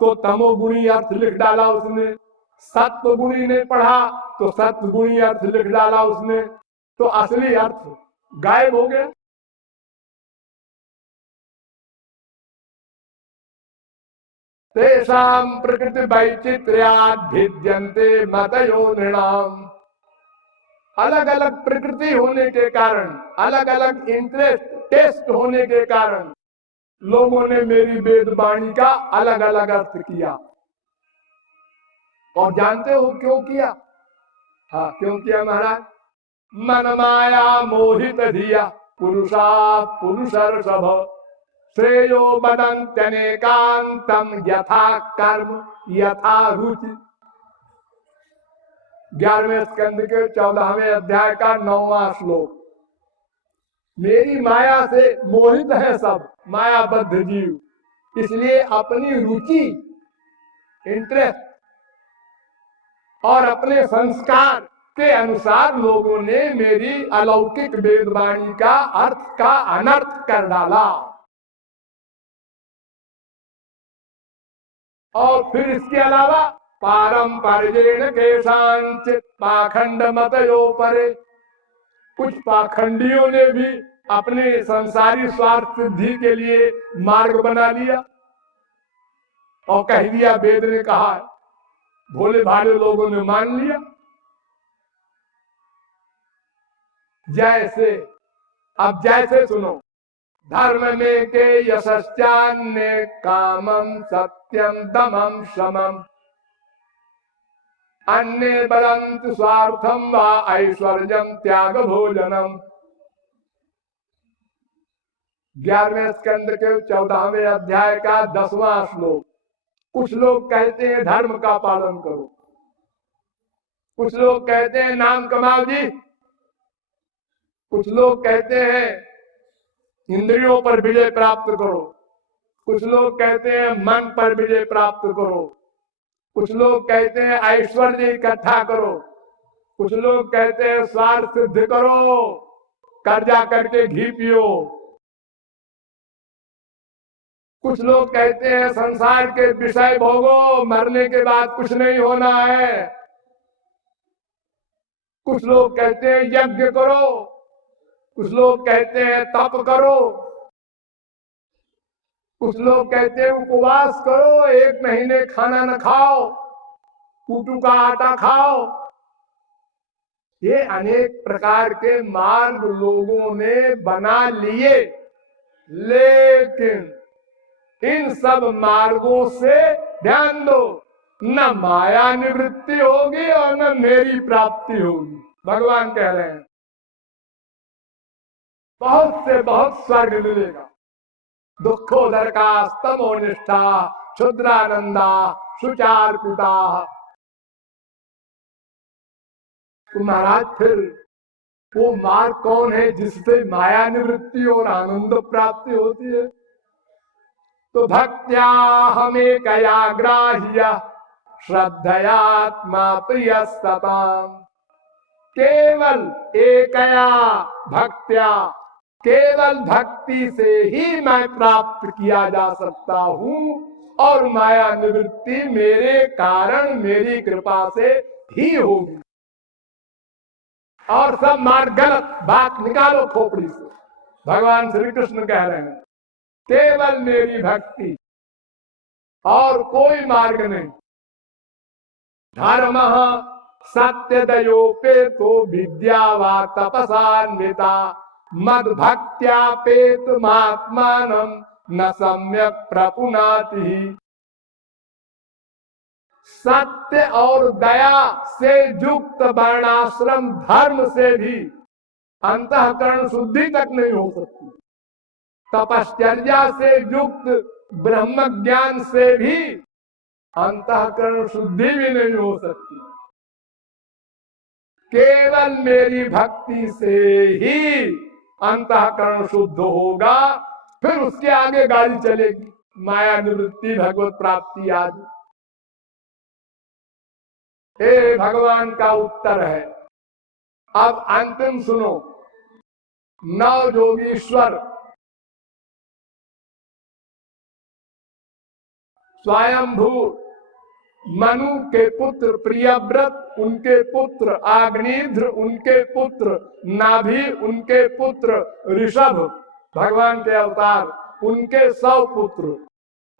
तो तमोगुणी अर्थ लिख डाला उसने, सत्वगुणी ने पढ़ा तो सत्वगुणी अर्थ लिख डाला उसने, तो असली अर्थ गायब हो गया। तेषां प्रकृति वैचित्र्याद् भिद्यन्ते मतयो नृणाम्। अलग अलग प्रकृति होने के कारण, अलग अलग इंटरेस्ट टेस्ट होने के कारण लोगों ने मेरी वेदवाणी का अलग अलग अर्थ किया। और जानते हो क्यों किया? हाँ, क्यों किया महाराज? मन माया मोहित धिया पुरुषा पुरुषर्षभ श्रेयो बदन्त्यनेकांतम यथा कर्म यथा रुचि। 11वें स्कंद के 14वें अध्याय का 9वां श्लोक। मेरी माया से मोहित है सब मायाबद्ध जीव, इसलिए अपनी रुचि, इंटरेस्ट और अपने संस्कार के अनुसार लोगों ने मेरी अलौकिक वेदवाणी का अर्थ का अनर्थ कर डाला। और फिर इसके अलावा पारंपरिक केशांचित पाखंड मतयो परे, कुछ पाखंडियों ने भी अपने संसारी स्वार्थ सिद्धि के लिए मार्ग बना लिया और कह दिया वेद ने कहा। भोले भाले लोगों ने मान लिया। जैसे, अब जैसे सुनो, धर्म में के यशस्यान्य कामम सत्यम दमम शमम अन्य बलंत स्वार्थम व ऐश्वर्यम त्याग भोजनम। 11वें स्कंद के 14वें अध्याय का 10वां श्लोक। कुछ लोग कहते हैं धर्म का पालन करो, कुछ लोग कहते हैं नाम कमाओ जी, कुछ लोग कहते हैं इंद्रियों पर विजय प्राप्त करो, कुछ लोग कहते हैं मन पर विजय प्राप्त करो, कुछ लोग कहते हैं ऐश्वर्य इकट्ठा करो, कुछ लोग कहते हैं स्वार्थ सिद्ध करो, कर्जा करके घी पियो, कुछ लोग कहते हैं संसार के विषय भोगो, मरने के बाद कुछ नहीं होना है, कुछ लोग कहते हैं यज्ञ करो, कुछ लोग कहते हैं तप करो, कुछ लोग कहते हैं उपवास करो, 1 महीने खाना न खाओ, कूटू का आटा खाओ। ये अनेक प्रकार के मार्ग लोगों ने बना लिए, लेकिन इन सब मार्गों से ध्यान दो, न माया निवृत्ति होगी और न मेरी प्राप्ति होगी। भगवान कह रहे हैं बहुत से बहुत स्वर्ग मिलेगा, दुखोदर का स्तमो निष्ठा क्षुद्रानंदा सुचार पिता। तो महाराज फिर वो मार्ग कौन है जिससे माया निवृत्ति और आनंद प्राप्ति होती है? तो भक्त्या हमें कया ग्राह्य श्रद्धयात्मा प्रिय सताम। केवल एकया भक्त्या, केवल भक्ति से ही मैं प्राप्त किया जा सकता हूँ और माया निवृत्ति मेरे कारण मेरी कृपा से ही होगी। और सब मार्ग गलत, बात निकालो खोपड़ी से। भगवान श्री कृष्ण कह रहे हैं केवल मेरी भक्ति और कोई मार्ग नहीं। धर्म सत्य दयोपे तो विद्या वा तपसान्विता मद भक्त्यापेत महात्मानं न सम्यक प्रपुनाति। सत्य और दया से युक्त वर्णाश्रम धर्म से भी अंतःकरण शुद्धि तक नहीं हो सकती। तपश्चर्या से युक्त ब्रह्म ज्ञान से भी अंतःकरण शुद्धि भी नहीं हो सकती। केवल मेरी भक्ति से ही अंतःकरण शुद्ध होगा, फिर उसके आगे गाड़ी चलेगी, माया निवृत्ति भगवत प्राप्ति आदि। हे भगवान का उत्तर है। अब अंतिम सुनो। नव जोगीश्वर स्वयंभू मनु के पुत्र प्रियव्रत, उनके पुत्र आग्नेध्र, उनके पुत्र नाभि, उनके पुत्र ऋषभ, भगवान के अवतार, उनके 100 पुत्र।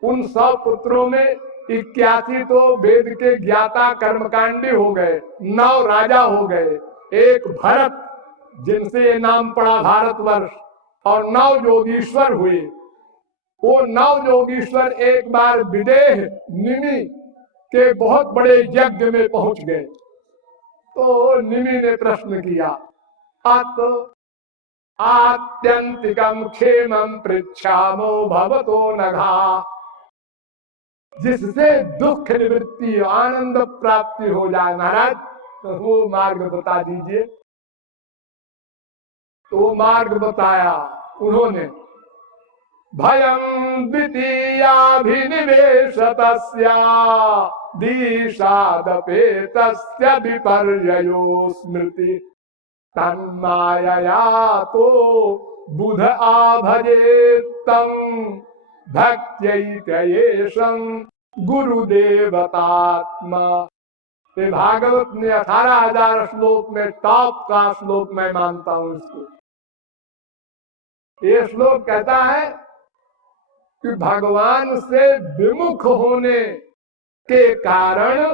उन 100 पुत्रों में 81 तो वेद के ज्ञाता कर्मकांडी हो गए, 9 राजा हो गए, एक भरत जिनसे ये नाम पड़ा भारतवर्ष, और 9 योगीश्वर हुए। वो नव योगीश्वर एक बार विदेह निमि के बहुत बड़े यज्ञ में पहुंच गए। तो निमि ने प्रश्न किया, अत आत्यंतिकम क्षेमम पृच्छामो भवतो नघा, जिससे दुख निवृत्ति आनंद प्राप्ति हो जाए महाराज, तो वो मार्ग बता दीजिए। तो मार्ग बताया उन्होंने, भयं द्वितीयाभिनिवेशतस्या दिशादपेतस्य विपर्ययो स्मृति, तन्मायया तो बुध आभजेत्तं भक्त्यैकयेशं गुरुदेवतात्मा। ये भागवत में 18,000 श्लोक में टॉप का श्लोक मैं मानता हूं इसको। ये श्लोक कहता है कि भगवान से विमुख होने के कारण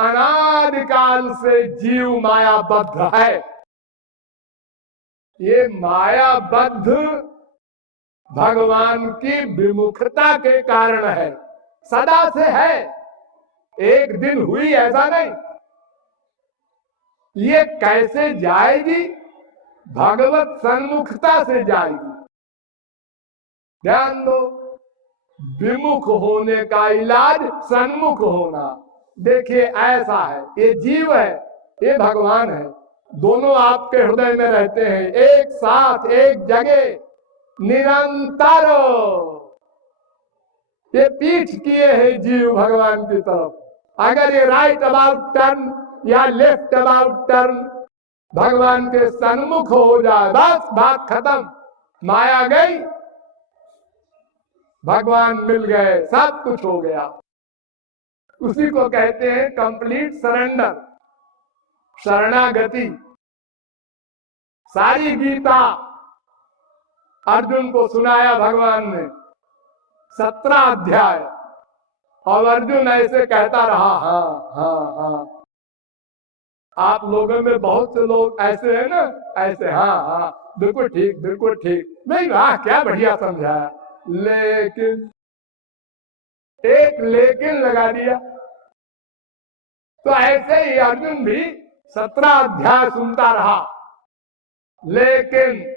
अनादिकाल से जीव मायाबद्ध है। ये मायाबद्ध भगवान की विमुखता के कारण है, सदा से है, एक दिन हुई ऐसा नहीं। ये कैसे जाएगी? भगवत सन्मुखता से जाएगी। ध्यान दो, विमुख होने का इलाज सन्मुख होना। देखिए ऐसा है, ये जीव है, ये भगवान है, दोनों आपके हृदय में रहते हैं, एक साथ एक जगह निरंतर। ये पीठ किए हैं जीव भगवान की तरफ। अगर ये राइट अबाउट टर्न या लेफ्ट अबाउट टर्न भगवान के सन्मुख हो जाए, बस बात खत्म, माया गई, भगवान मिल गए, सब कुछ हो गया। उसी को कहते हैं कंप्लीट सरेंडर, शरणागति। सारी गीता अर्जुन को सुनाया भगवान ने, 17 अध्याय, और अर्जुन ऐसे कहता रहा हाँ हाँ हाँ। आप लोगों में बहुत से लोग ऐसे हैं ना, ऐसे हाँ हाँ बिल्कुल ठीक बिल्कुल ठीक, नहीं वाह क्या बढ़िया समझाया, लेकिन एक लेकिन लगा दिया। तो ऐसे ही अर्जुन भी 17 अध्याय सुनता रहा, लेकिन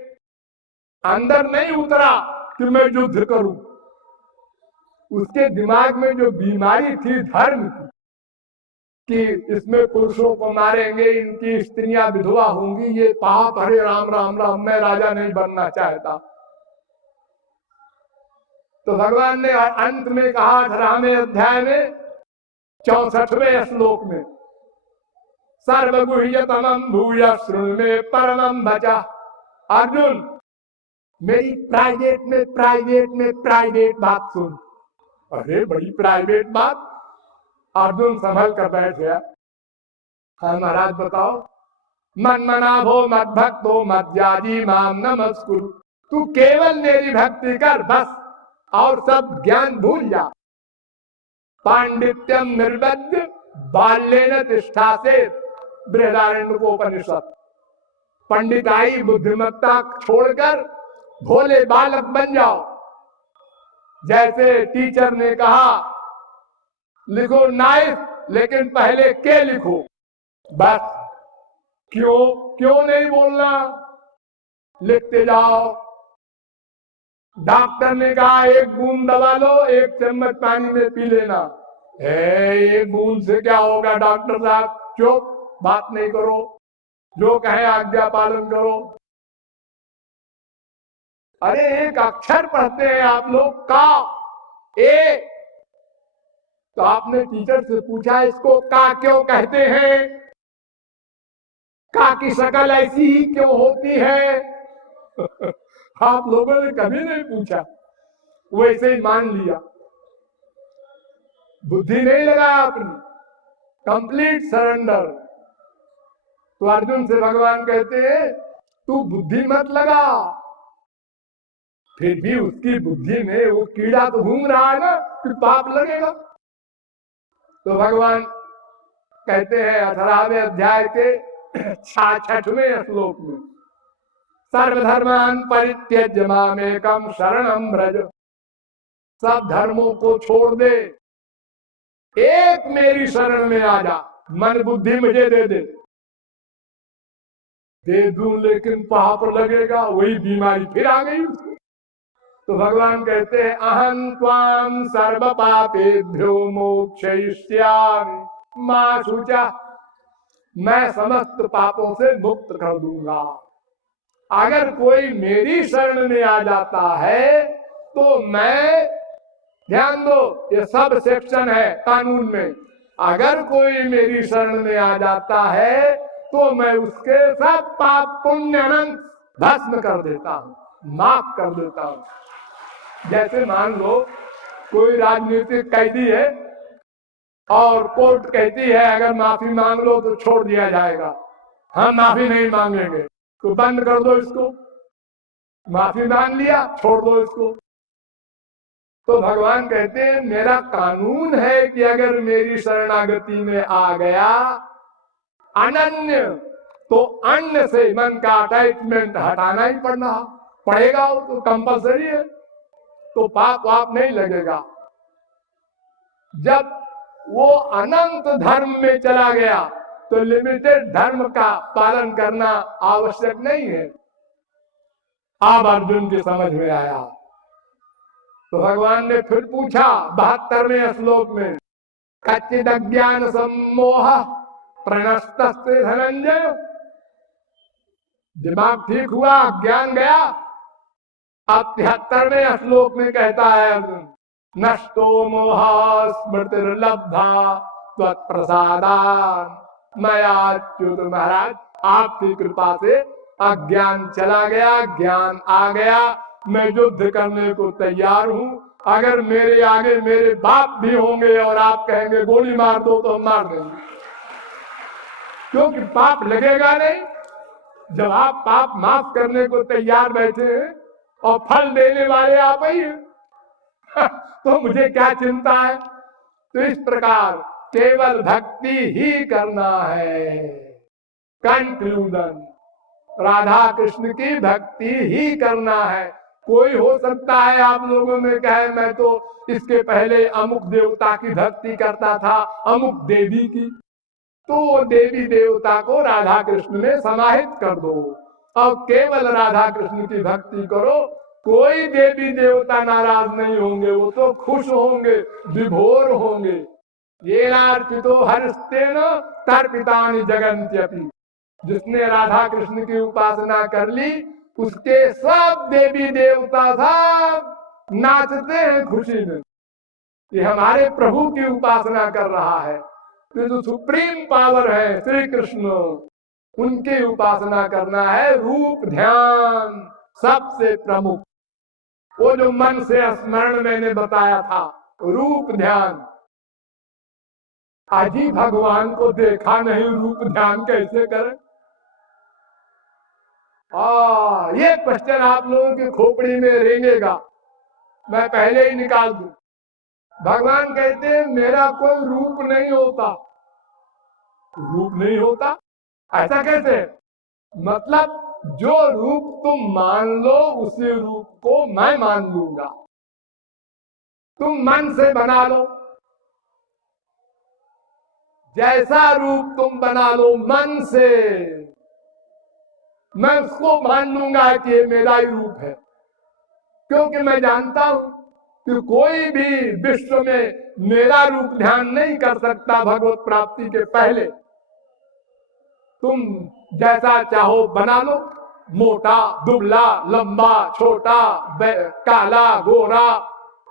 अंदर नहीं उतरा कि मैं युद्ध करूं। उसके दिमाग में जो बीमारी थी धर्म की, कि इसमें पुरुषों को मारेंगे, इनकी स्त्रियां विधवा होंगी, ये पाप, हरे राम राम राम, मैं राजा नहीं बनना चाहता। तो भगवान ने अंत में कहा 18वें अध्याय में 64वें श्लोक में, सर्वगुह्यतमं भूय शृणु मे परमं भजा। अर्जुन मेरी प्राइवेट बात सुन। अरे बड़ी प्राइवेट बात। अर्जुन संभल कर बैठ गया। हाँ महाराज बताओ। मन्मनाभो मद्भक्तो मद्याजी माम नमस्कुरु। तू केवल मेरी भक्ति कर बस, और सब ज्ञान भूल जा। पांडित्यम निर्बद्ध बाल्येन तिष्ठा से, बृहदारण्यकोपनिषद। पंडिताई बुद्धिमत्ता छोड़कर भोले बालक बन जाओ। जैसे टीचर ने कहा लिखो नाइफ, लेकिन पहले के लिखो, बस। क्यों नहीं बोलना, लिखते जाओ। डॉक्टर ने कहा एक बूंद दवा लो, 1 चम्मच पानी में पी लेना। एक बूंद से क्या होगा डॉक्टर साहब, चुप, बात नहीं करो, जो कहे आज्ञा पालन करो। अरे एक अक्षर पढ़ते हैं आप लोग, का, ए। तो आपने टीचर से पूछा इसको का क्यों कहते हैं, का की शक्ल ऐसी ही क्यों होती है? आप लोगों ने कभी नहीं पूछा, वैसे ही मान लिया, बुद्धि नहीं लगाया अपनी, कंप्लीट सरेंडर। तो अर्जुन से भगवान कहते हैं तू बुद्धि मत लगा। फिर भी उसकी बुद्धि में वो कीड़ा तो घूम रहा है ना, फिर पाप लगेगा। तो भगवान कहते हैं 18वें अध्याय के 66वें श्लोक में, सर्वधर्मान परित्यज्य मामेकं शरणं व्रज। सब धर्मों को छोड़ दे, एक मेरी शरण में आ जा, मन बुद्धि मुझे दे दूं लेकिन पाप लगेगा, वही बीमारी फिर आ गई उसको। तो भगवान कहते हैं अहं त्वाम सर्व पापेभ्यो मोक्षयिष्यामि मा शुचा, मैं समस्त पापों से मुक्त कर दूंगा। अगर कोई मेरी शरण में आ जाता है तो मैं, ध्यान दो ये सब सेक्शन है कानून में, अगर कोई मेरी शरण में आ जाता है तो मैं उसके सब पाप पुण्य अनंत भस्म कर देता हूँ, माफ कर देता हूँ। जैसे मान लो कोई राजनीतिक कैदी है और कोर्ट कहती है अगर माफी मांग लो तो छोड़ दिया जाएगा, हम माफी नहीं मांगेंगे, तो बंद कर दो इसको, माफी मांग लिया छोड़ दो इसको। तो भगवान कहते हैं मेरा कानून है कि अगर मेरी शरणागति में आ गया अनन्य, तो अन्य से मन का अटैचमेंट हटाना ही पड़ेगा, वो तो कंपलसरी है, तो पाप वाप नहीं लगेगा। जब वो अनंत धर्म में चला गया तो लिमिटेड धर्म का पालन करना आवश्यक नहीं है। अब अर्जुन की समझ में आया। तो भगवान ने फिर पूछा 72वें श्लोक में, कच्चिद अज्ञान सम्मोह प्रणस्तस्ते धनंजय, दिमाग ठीक हुआ, ज्ञान गया। अब 73वें श्लोक में कहता है अर्जुन, नष्टो मोह स्मृतिर्लब्धा त्वत्प्रसादात् मयाच्युत, महाराज आपकी कृपा से अज्ञान चला गया, ज्ञान आ गया, मैं युद्ध करने को तैयार हूं। अगर मेरे आगे मेरे बाप भी होंगे और आप कहेंगे गोली मार दो तो हम मार देंगे, क्योंकि पाप लगेगा नहीं। जब आप पाप माफ करने को तैयार बैठे हैं और फल देने वाले आप ही हैं तो मुझे क्या चिंता है। तो इस प्रकार केवल भक्ति ही करना है। कंक्लूजन, राधा कृष्ण की भक्ति ही करना है। कोई हो सकता है आप लोगों में कहे मैं तो इसके पहले अमुक देवता की भक्ति करता था, अमुक देवी की, तो देवी देवता को राधा कृष्ण में समाहित कर दो और केवल राधा कृष्ण की भक्ति करो। कोई देवी देवता नाराज नहीं होंगे, वो तो खुश होंगे, विभोर होंगे। ये नार्पितो हरिस्तेन तर्पितानि जगन्त्यपि, जिसने राधा कृष्ण की उपासना कर ली उसके सब देवी देवता सब नाचते हैं खुशी में कि हमारे प्रभु की उपासना कर रहा है। तो जो सुप्रीम पावर है श्री कृष्ण, उनकी उपासना करना है। रूप ध्यान सबसे प्रमुख, वो जो मन से स्मरण मैंने बताया था, रूप ध्यान। आज ही भगवान को देखा नहीं, रूप ध्यान कैसे करें? ये क्वेश्चन आप लोगों की खोपड़ी में रेंगेगा, मैं पहले ही निकाल दूं। भगवान कहते हैं मेरा कोई रूप नहीं होता। रूप नहीं होता ऐसा कैसे? मतलब जो रूप तुम मान लो उसी रूप को मैं मान लूंगा। तुम मन से बना लो, जैसा रूप तुम बना लो मन से, मैं उसको मान लूंगा कि ये मेरा ही रूप है। क्योंकि मैं जानता हूं कि कोई भी विश्व में मेरा रूप ध्यान नहीं कर सकता भगवत प्राप्ति के पहले। तुम जैसा चाहो बना लो, मोटा दुबला लंबा छोटा काला गोरा,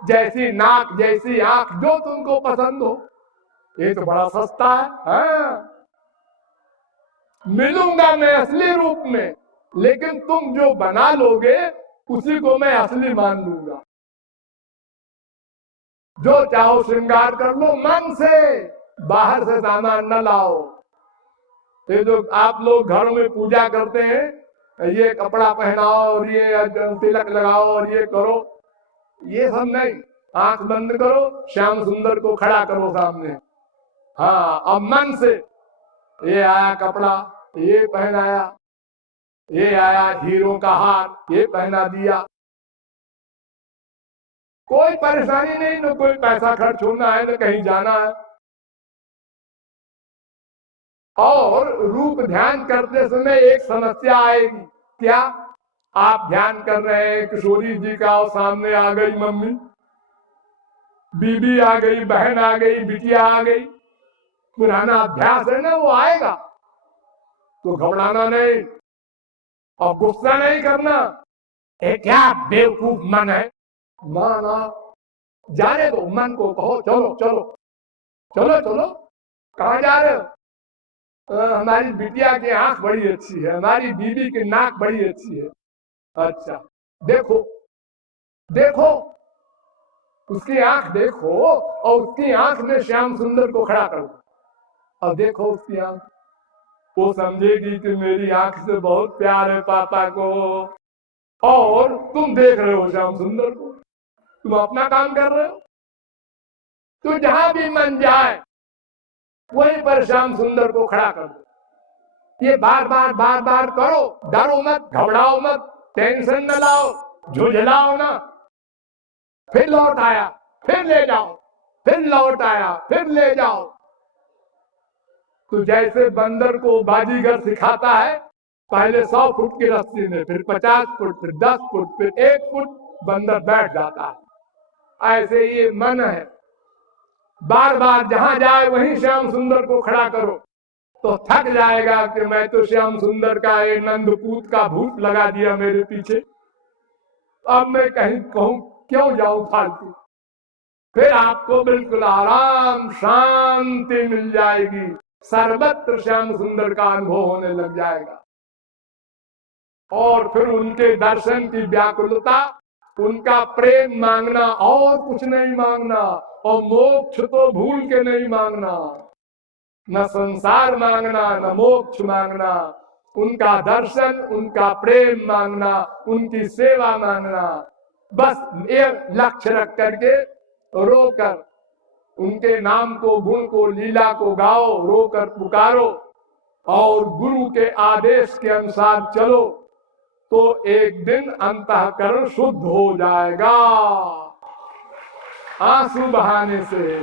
जैसी नाक जैसी आंख, जो तुमको पसंद हो। ये तो बड़ा सस्ता है। हाँ, मिलूंगा मैं असली रूप में, लेकिन तुम जो बना लोगे उसी को मैं असली मान लूंगा। जो चाहो श्रृंगार कर लो मन से, बाहर से सामान न लाओ। ये जो आप लोग घरों में पूजा करते हैं, ये कपड़ा पहनाओ और ये तिलक लगाओ और ये करो, ये सब नहीं। आंख बंद करो, श्याम सुंदर को खड़ा करो सामने। हाँ, अब मन से ये आया कपड़ा, ये पहनाया, ये आया हीरो का हार, ये पहना दिया। कोई परेशानी नहीं, न कोई पैसा खर्च होना है, न कहीं जाना है। और रूप ध्यान करते समय एक समस्या आएगी, क्या? आप ध्यान कर रहे हैं किशोरी जी का, और सामने आ गई मम्मी, बीबी आ गई, बहन आ गई, बिटिया आ गई। पुराना अभ्यास है ना, वो आएगा तो घबराना नहीं और गुस्सा नहीं करना। क्या बेवकूफ मन है, ना ना, जाने दो, मन को कहो चलो चलो चलो चलो। कहाँ जा रहे हो? हमारी बिटिया की आंख बड़ी अच्छी है, हमारी बीबी की नाक बड़ी अच्छी है। अच्छा, देखो देखो, उसकी आंख देखो और उसकी आंख में श्याम सुंदर को खड़ा कर दो और देखो उसकी आंख। वो समझेगी कि मेरी आंख से बहुत प्यार है पापा को, और तुम देख रहे हो श्याम सुंदर को, तुम अपना काम कर रहे हो। तो जहां भी मन जाए वहीं पर श्याम सुंदर को खड़ा कर दो। ये बार बार करो, डरो मत, घबराओ मत, टेंशन न लाओ, झुझलाओ ना। फिर लौट आया, फिर ले जाओ, फिर लौट आया, फिर ले जाओ। तो जैसे बंदर को बाजीगर सिखाता है, पहले 100 फुट की रस्सी में, फिर 50 फुट, फिर 10 फुट, फिर 1 फुट, बंदर बैठ जाता है। ऐसे ये मन है, बार बार जहां जाए वहीं श्याम सुंदर को खड़ा करो तो थक जाएगा कि मैं तो श्याम सुंदर का ये नंदपूत का भूत लगा दिया मेरे पीछे, अब मैं कहीं कहूं क्यों जाऊं फालतू। फिर आपको बिल्कुल आराम, शांति मिल जाएगी, सर्वत्र श्याम सुंदर का अनुभव होने लग जाएगा। और फिर उनके दर्शन की व्याकुलता, उनका प्रेम मांगना, और कुछ नहीं मांगना, और मोक्ष तो भूल के नहीं मांगना, न संसार मांगना, न मोक्ष मांगना, उनका दर्शन, उनका प्रेम मांगना, उनकी सेवा मांगना। बस एक लक्ष्य रख करके रोकर उनके नाम को, गुण को, लीला को गाओ, रोकर पुकारो और गुरु के आदेश के अनुसार चलो, तो एक दिन अंतःकरण शुद्ध हो जाएगा। आंसू बहाने से,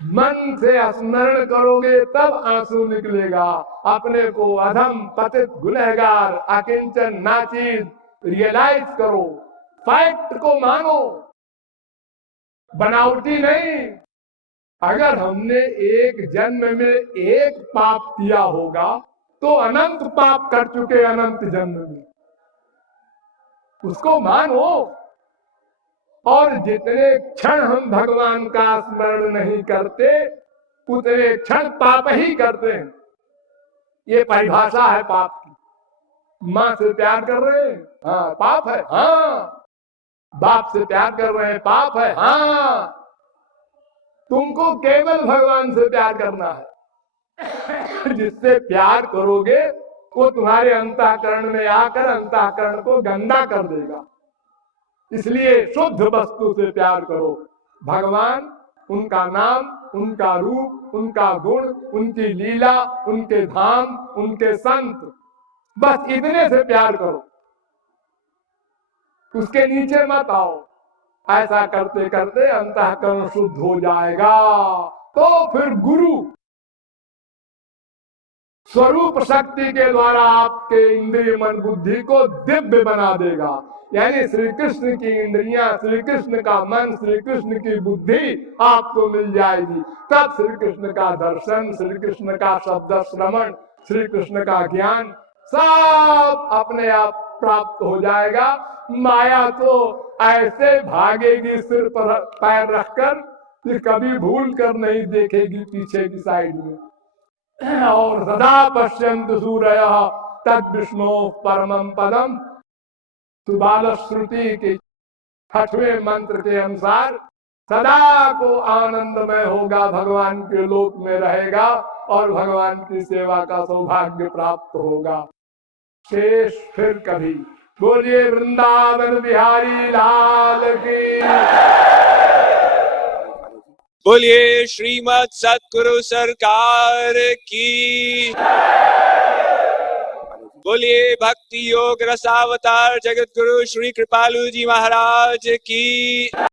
मन से स्मरण करोगे तब आंसू निकलेगा। अपने को अधम, पतित, गुनहगार, अकिंचन, नाचीज रियलाइज करो, फैक्ट को मानो, बनावटी नहीं। अगर हमने एक जन्म में एक पाप किया होगा तो अनंत पाप कर चुके अनंत जन्म में, उसको मानो। और जितने क्षण हम भगवान का स्मरण नहीं करते उतने क्षण पाप ही करते हैं। ये परिभाषा है पाप की। माँ से प्यार कर रहे हैं, हाँ पाप है, हाँ। बाप से प्यार कर रहे हैं, पाप है, हाँ। तुमको केवल भगवान से प्यार करना है। जिससे प्यार करोगे वो तुम्हारे अंतःकरण में आकर अंतःकरण को गंदा कर देगा। इसलिए शुद्ध वस्तु से प्यार करो। भगवान, उनका नाम, उनका रूप, उनका गुण, उनकी लीला, उनके धाम, उनके संत, बस इतने से प्यार करो, उसके नीचे मत आओ। ऐसा करते करते अंतःकरण शुद्ध हो जाएगा। तो फिर गुरु स्वरूप शक्ति के द्वारा आपके इंद्रिय मन बुद्धि को दिव्य बना देगा। यानी श्री कृष्ण की इंद्रियां, श्री कृष्ण का मन, श्री कृष्ण की बुद्धि आपको मिल जाएगी। तब श्री कृष्ण का दर्शन, श्री कृष्ण का शब्द श्रवण, श्री कृष्ण का ज्ञान सब अपने आप प्राप्त हो जाएगा। माया तो ऐसे भागेगी सिर पर पैर रखकर कि कभी भूल कर नहीं देखेगी पीछे की साइड में। और सदा पश्यंत सूरयः तद विष्णु परमं पदम। सुबाल श्रुति के 6वें मंत्र के अनुसार सदा को आनंदमय होगा, भगवान के लोक में रहेगा और भगवान की सेवा का सौभाग्य प्राप्त होगा। शेष फिर कभी। बोलिए वृंदावन बिहारी लाल की। बोलिए श्रीमद् सतगुरु सरकार की। बोलिए भक्ति योग रसावतार जगत गुरु श्री कृपालु जी महाराज की।